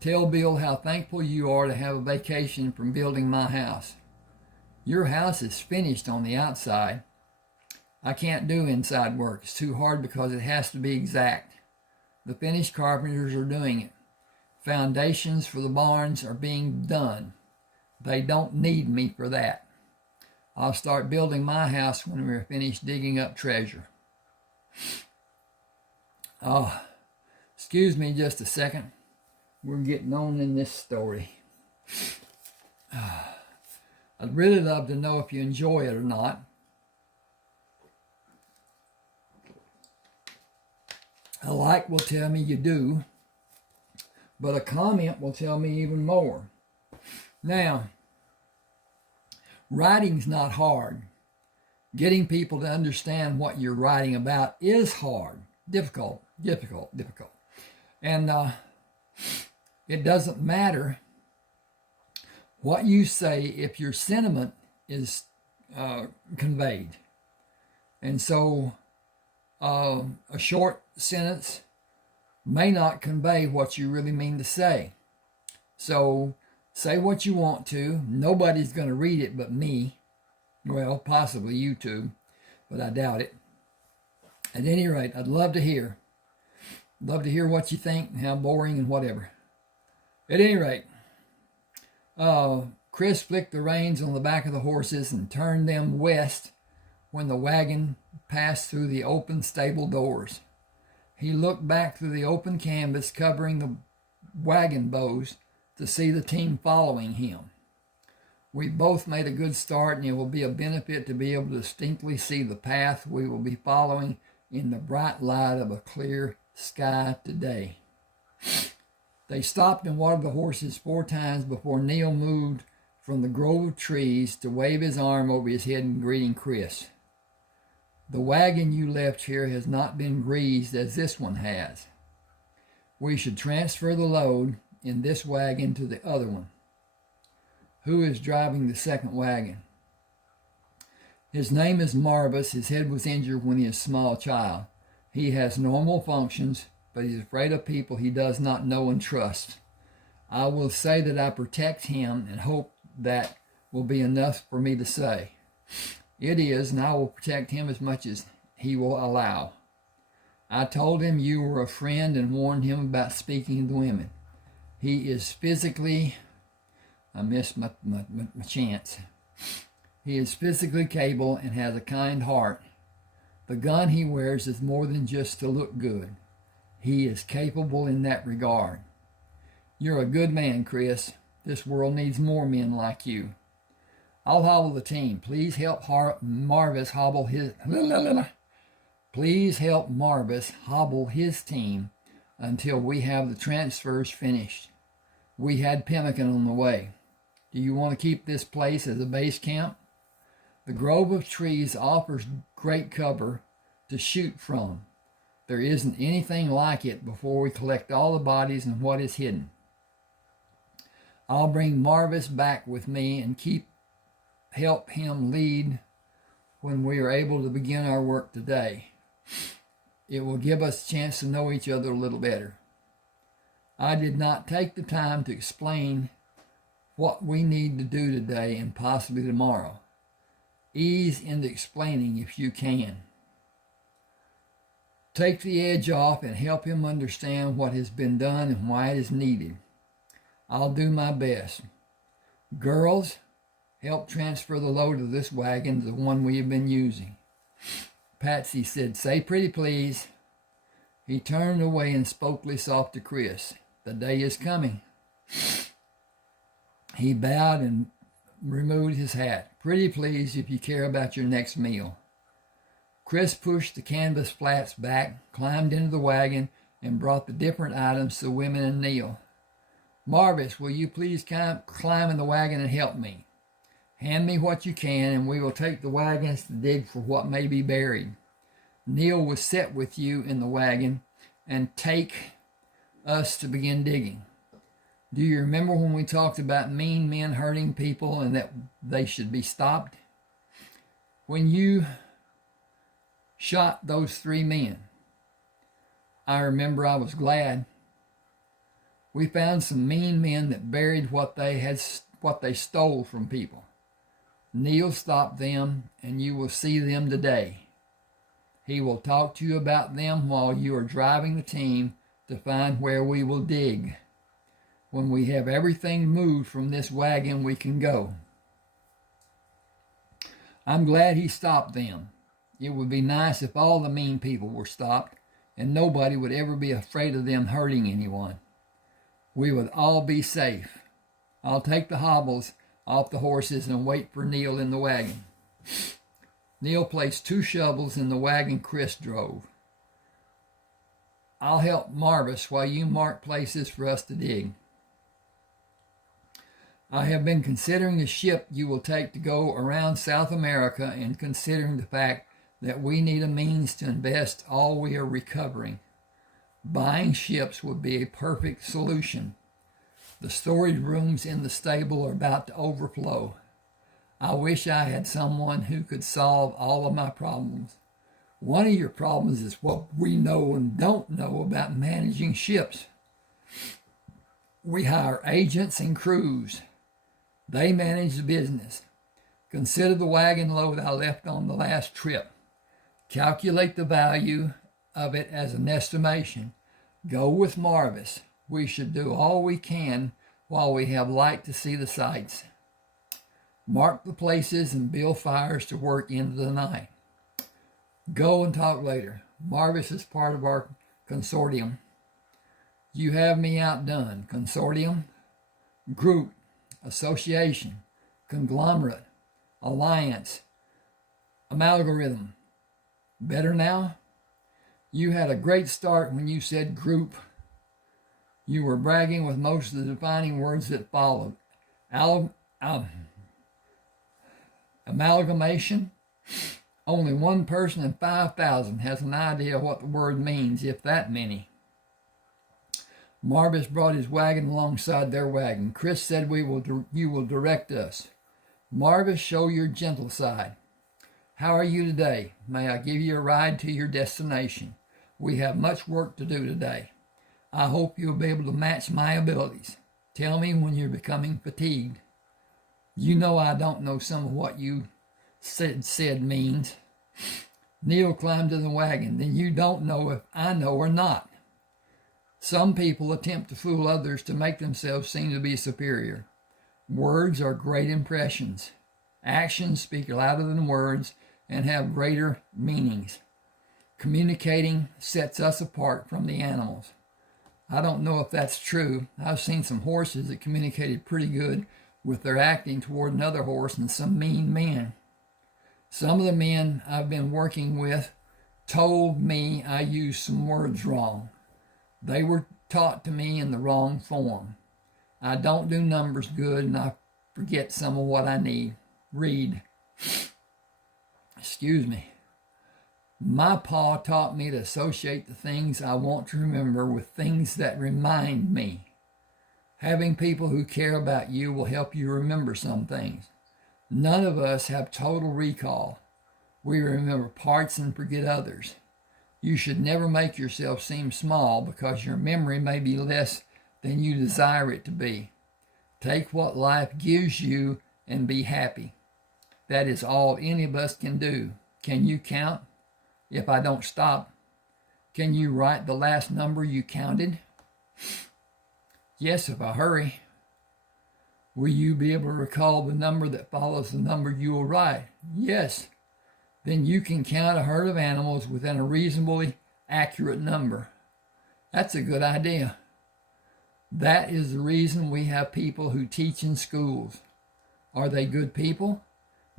Tell Bill how thankful you are to have a vacation from building my house. Your house is finished on the outside. I can't do inside work. It's too hard because it has to be exact. The finished carpenters are doing it. Foundations for the barns are being done. They don't need me for that. I'll start building my house when we're finished digging up treasure. Excuse me just a second. We're getting on in this story. I'd really love to know if you enjoy it or not. A like will tell me you do, but a comment will tell me even more. Now, writing's not hard. Getting people to understand what you're writing about is hard, difficult. And it doesn't matter what you say if your sentiment is conveyed. And so a short sentence may not convey what you really mean to say. So say what you want to. Nobody's going to read it but me. Well, possibly YouTube, but I doubt it. At any rate, I'd love to hear. Love to hear what you think and how boring and whatever. At any rate, Chris flicked the reins on the back of the horses and turned them west when the wagon passed through the open stable doors. He looked back through the open canvas covering the wagon bows to see the team following him. We both made a good start, and it will be a benefit to be able to distinctly see the path we will be following in the bright light of a clear sky today. They stopped and watered the horses 4 times before Neal moved from the grove of trees to wave his arm over his head in greeting Chris. The wagon you left here has not been greased as this one has. We should transfer the load in this wagon to the other one. Who is driving the second wagon? His name is Marvis. His head was injured when he was a small child. He has normal functions, but he's afraid of people he does not know and trust. I will say that I protect him and hope that will be enough for me to say. It is, and I will protect him as much as he will allow. I told him you were a friend and warned him about speaking to women. He is physically, I missed my chance. He is physically capable and has a kind heart. The gun he wears is more than just to look good. He is capable in that regard. You're a good man, Chris. This world needs more men like you. I'll hobble the team. Please help Marvis hobble his... Please help Marvis hobble his team until we have the transfers finished. We had pemmican on the way. Do you want to keep this place as a base camp? The grove of trees offers great cover to shoot from. There isn't anything like it before we collect all the bodies and what is hidden. I'll bring Marvis back with me and help him lead when we are able to begin our work today. It will give us a chance to know each other a little better. I did not take the time to explain what we need to do today and possibly tomorrow. Ease into explaining if you can. Take the edge off and help him understand what has been done and why it is needed. I'll do my best. Girls, help transfer the load of this wagon to the one we have been using. Patsy said, say pretty please. He turned away and spoke soft to Chris. The day is coming. He bowed and removed his hat. Pretty please if you care about your next meal. Chris pushed the canvas flats back, climbed into the wagon, and brought the different items to the women and Neal. Marvis, will you please climb in the wagon and help me? Hand me what you can, and we will take the wagons to dig for what may be buried. Neal will sit with you in the wagon and take us to begin digging. Do you remember when we talked about mean men hurting people and that they should be stopped? When you shot those 3 men, I remember I was glad. We found some mean men that buried what they stole from people. Neal stopped them, and you will see them today. He will talk to you about them while you are driving the team to find where we will dig. When we have everything moved from this wagon, we can go. I'm glad he stopped them. It would be nice if all the mean people were stopped, and nobody would ever be afraid of them hurting anyone. We would all be safe. I'll take the hobbles off the horses and wait for Neal in the wagon. Neal placed 2 shovels in the wagon Chris drove. I'll help Marvis while you mark places for us to dig. I have been considering the ship you will take to go around South America and considering the fact that we need a means to invest all we are recovering. Buying ships would be a perfect solution. The storage rooms in the stable are about to overflow. I wish I had someone who could solve all of my problems. One of your problems is what we know and don't know about managing ships. We hire agents and crews. They manage the business. Consider the wagon load I left on the last trip. Calculate the value of it as an estimation. Go with Marvis. We should do all we can while we have light to see the sights. Mark the places and build fires to work into the night. Go and talk later. Marvis is part of our consortium. You have me outdone. Consortium, group, association, conglomerate, alliance, amalgam. Better now? You had a great start when you said group. You were bragging with most of the defining words that followed. Amalgamation. Only one person in 5,000 has an idea what the word means, if that many. Marvis brought his wagon alongside their wagon. Chris said, you will direct us. Marvis, show your gentle side. How are you today? May I give you a ride to your destination? We have much work to do today. I hope you'll be able to match my abilities. Tell me when you're becoming fatigued. You know I don't know some of what you said means. Neal climbed in the wagon. Then you don't know if I know or not. Some people attempt to fool others to make themselves seem to be superior. Words are great impressions. Actions speak louder than words and have greater meanings. Communicating sets us apart from the animals. I don't know if that's true. I've seen some horses that communicated pretty good with their acting toward another horse and some mean men. Some of the men I've been working with told me I used some words wrong. They were taught to me in the wrong form. I don't do numbers good, and I forget some of what I read. Excuse me. My pa taught me to associate the things I want to remember with things that remind me. Having people who care about you will help you remember some things. None of us have total recall. We remember parts and forget others. You should never make yourself seem small because your memory may be less than you desire it to be. Take what life gives you and be happy. That is all any of us can do. Can you count? If I don't stop, can you write the last number you counted? Yes, if I hurry. Will you be able to recall the number that follows the number you will write? Yes. Then you can count a herd of animals within a reasonably accurate number. That's a good idea. That is the reason we have people who teach in schools. Are they good people?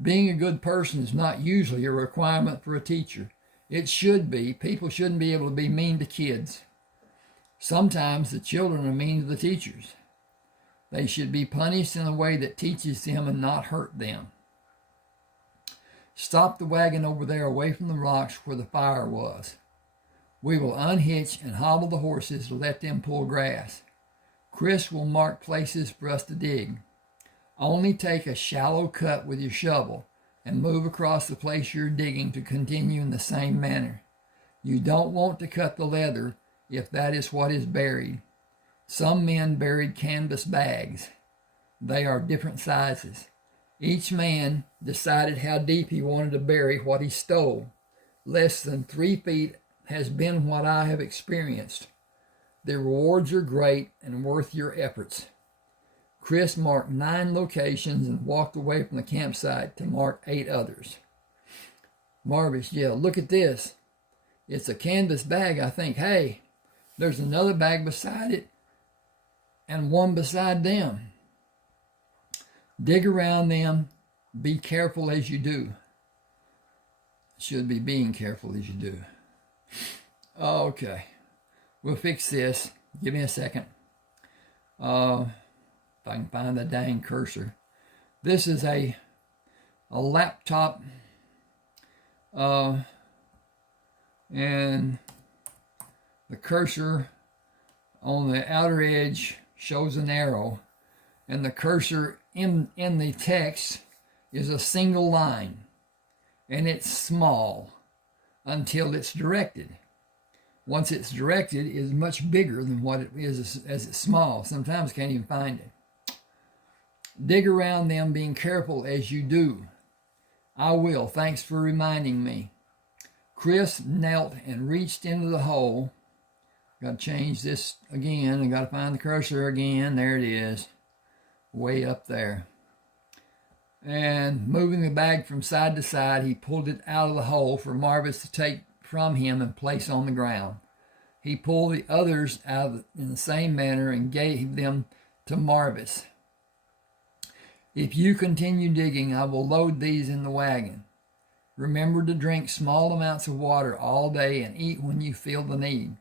Being a good person is not usually a requirement for a teacher. It should be. People shouldn't be able to be mean to kids. Sometimes the children are mean to the teachers. They should be punished in a way that teaches them and not hurt them. Stop the wagon over there away from the rocks where the fire was. We will unhitch and hobble the horses to let them pull grass. Chris will mark places for us to dig. Only take a shallow cut with your shovel and move across the place you're digging to continue in the same manner. You don't want to cut the leather if that is what is buried. Some men buried canvas bags. They are different sizes. Each man decided how deep he wanted to bury what he stole. Less than 3 feet has been what I have experienced. The rewards are great and worth your efforts. Chris marked 9 locations and walked away from the campsite to mark 8 others. Marvis yelled, "Look at this. It's a canvas bag, I think. Hey, there's another bag beside it and one beside them. Dig around them. Be careful as you do." Should be being careful as you do. Okay. We'll fix this. Give me a second. If I can find the dang cursor. This is a laptop. And the cursor on the outer edge shows an arrow. And the cursor in the text is a single line. And it's small until it's directed. Once it's directed, it is much bigger than what it is as it's small. Sometimes can't even find it. Dig around them, being careful as you do. I will. Thanks for reminding me. Chris knelt and reached into the hole. Got to change this again. I got to find the cursor again. There it is. Way up there. And moving the bag from side to side, he pulled it out of the hole for Marvis to take from him and place on the ground. He pulled the others out in the same manner and gave them to Marvis. If you continue digging, I will load these in the wagon. Remember to drink small amounts of water all day and eat when you feel the need.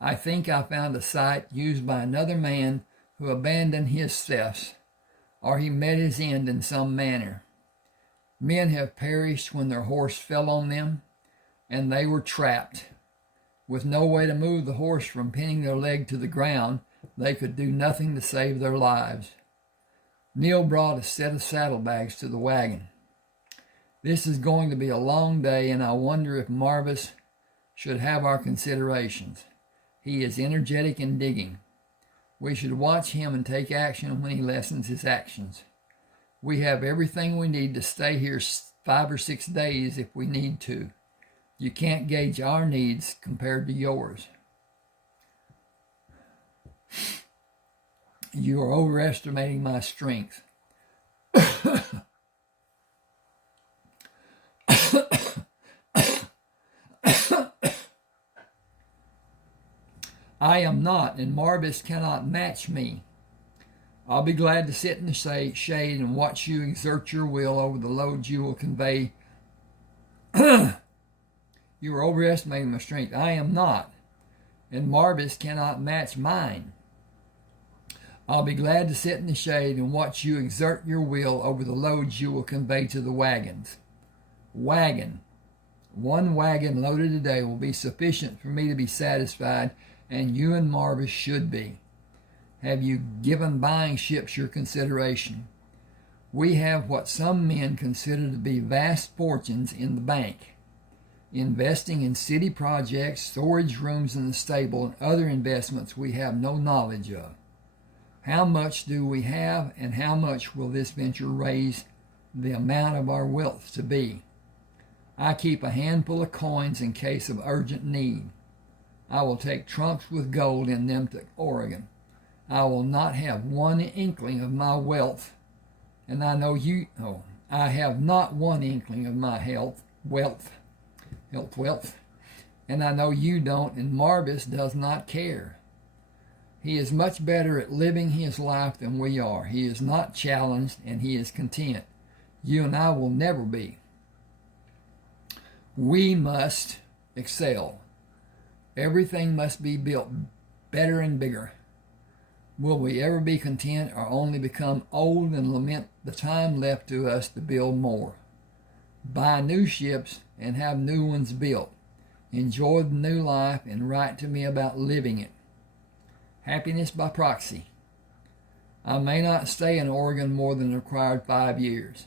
I think I found a site used by another man who abandoned his thefts, or he met his end in some manner. Men have perished when their horse fell on them, and they were trapped. With no way to move the horse from pinning their leg to the ground, they could do nothing to save their lives. Neal brought a set of saddlebags to the wagon. This is going to be a long day, and I wonder if Marvis should have our considerations. He is energetic in digging. We should watch him and take action when he lessens his actions. We have everything we need to stay here 5 or 6 days if we need to. You can't gauge our needs compared to yours. You are overestimating my strength. I am not, and Marvis cannot match me. I'll be glad to sit in the shade and watch you exert your will over the loads you will convey. You are overestimating my strength. I am not, and Marvis cannot match mine. I'll be glad to sit in the shade and watch you exert your will over the loads you will convey to the wagons. Wagon. One wagon loaded today will be sufficient for me to be satisfied, and you and Marvis should be. Have you given buying ships your consideration? We have what some men consider to be vast fortunes in the bank, investing in city projects, storage rooms in the stable, and other investments we have no knowledge of. How much do we have, and how much will this venture raise the amount of our wealth to be? I keep a handful of coins in case of urgent need. I will take trunks with gold in them to Oregon. I will not have one inkling of my wealth, and I know you. I have not one inkling of my wealth, and I know you don't, and Marvis does not care. He is much better at living his life than we are. He is not challenged, and he is content. You and I will never be. We must excel. Everything must be built better and bigger. Will we ever be content, or only become old and lament the time left to us to build more? Buy new ships and have new ones built. Enjoy the new life and write to me about living it. Happiness by proxy. I may not stay in Oregon more than the required 5 years.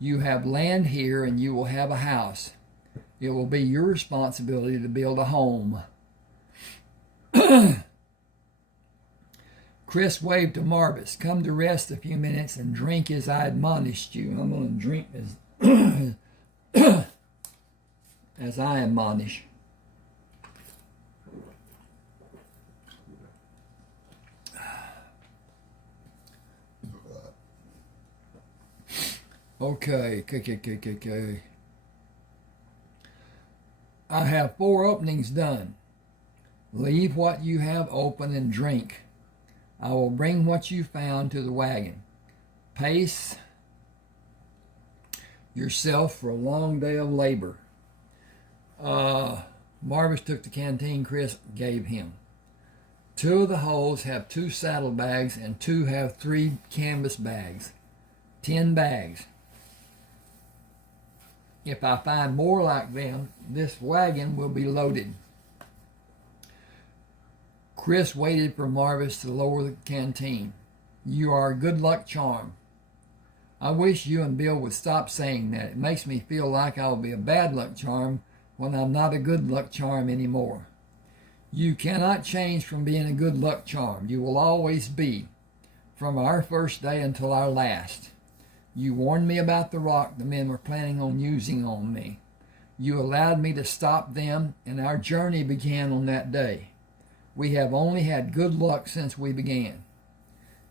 You have land here, and you will have a house. It will be your responsibility to build a home. Chris waved to Marvis. Come to rest a few minutes and drink as I admonished you. I'm going to drink as I admonish. Okay. I have 4 openings done. Leave what you have open and drink. I will bring what you found to the wagon. Pace yourself for a long day of labor. Marvis took the canteen Chris gave him. 2 of the holes have 2 saddlebags, and 2 have 3 canvas bags. 10 bags. If I find more like them, this wagon will be loaded. Chris waited for Marvis to lower the canteen. You are a good luck charm. I wish you and Bill would stop saying that. It makes me feel like I'll be a bad luck charm when I'm not a good luck charm anymore. You cannot change from being a good luck charm. You will always be, from our first day until our last. You warned me about the rock the men were planning on using on me. You allowed me to stop them, and our journey began on that day. We have only had good luck since we began.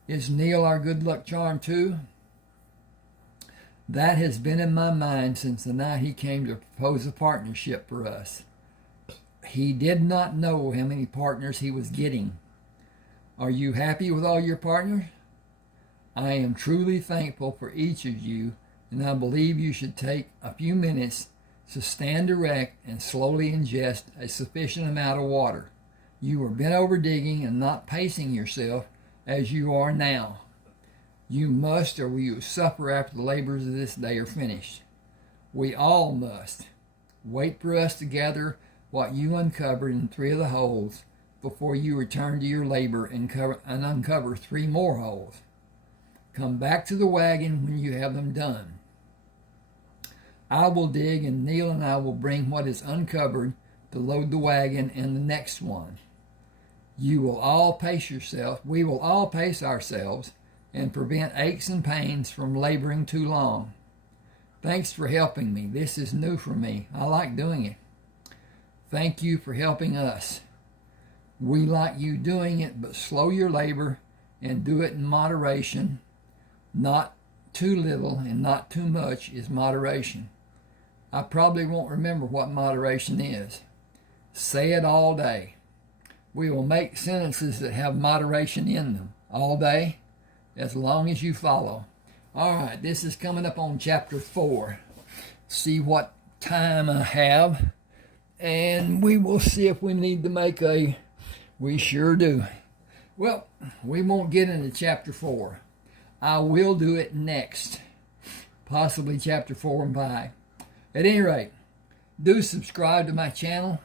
Is Neal our good luck charm too? That has been in my mind since the night he came to propose a partnership for us. He did not know how many partners he was getting. Are you happy with all your partners? I am truly thankful for each of you, and I believe you should take a few minutes to stand erect and slowly ingest a sufficient amount of water. You are bent over digging and not pacing yourself as you are now. You must, or you will suffer after the labors of this day are finished. We all must. Wait for us to gather what you uncovered in 3 of the holes before you return to your labor and uncover 3 more holes. Come back to the wagon when you have them done. I will dig, and Neal and I will bring what is uncovered to load the wagon and the next one. You will all pace yourself. We will all pace ourselves and prevent aches and pains from laboring too long. Thanks for helping me. This is new for me. I like doing it. Thank you for helping us. We like you doing it, but slow your labor and do it in moderation. Not too little and not too much is moderation. I probably won't remember what moderation is. Say it all day. We will make sentences that have moderation in them all day, as long as you follow. All right, this is coming up on chapter 4. See what time I have, and we will see if we need to make a... We sure do. Well, we won't get into chapter 4. I will do it next, possibly chapter 4 and 5. At any rate, do subscribe to my channel.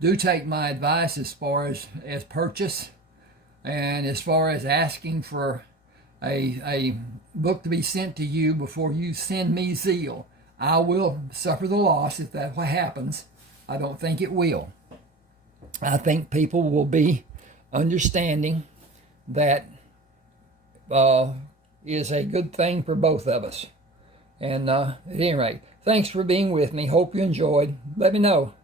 Do take my advice as far as purchase, and as far as asking for a book to be sent to you before you send me zeal. I will suffer the loss if that happens. I don't think it will. I think people will be understanding that is a good thing for both of us. And at any rate, thanks for being with me. Hope you enjoyed. Let me know.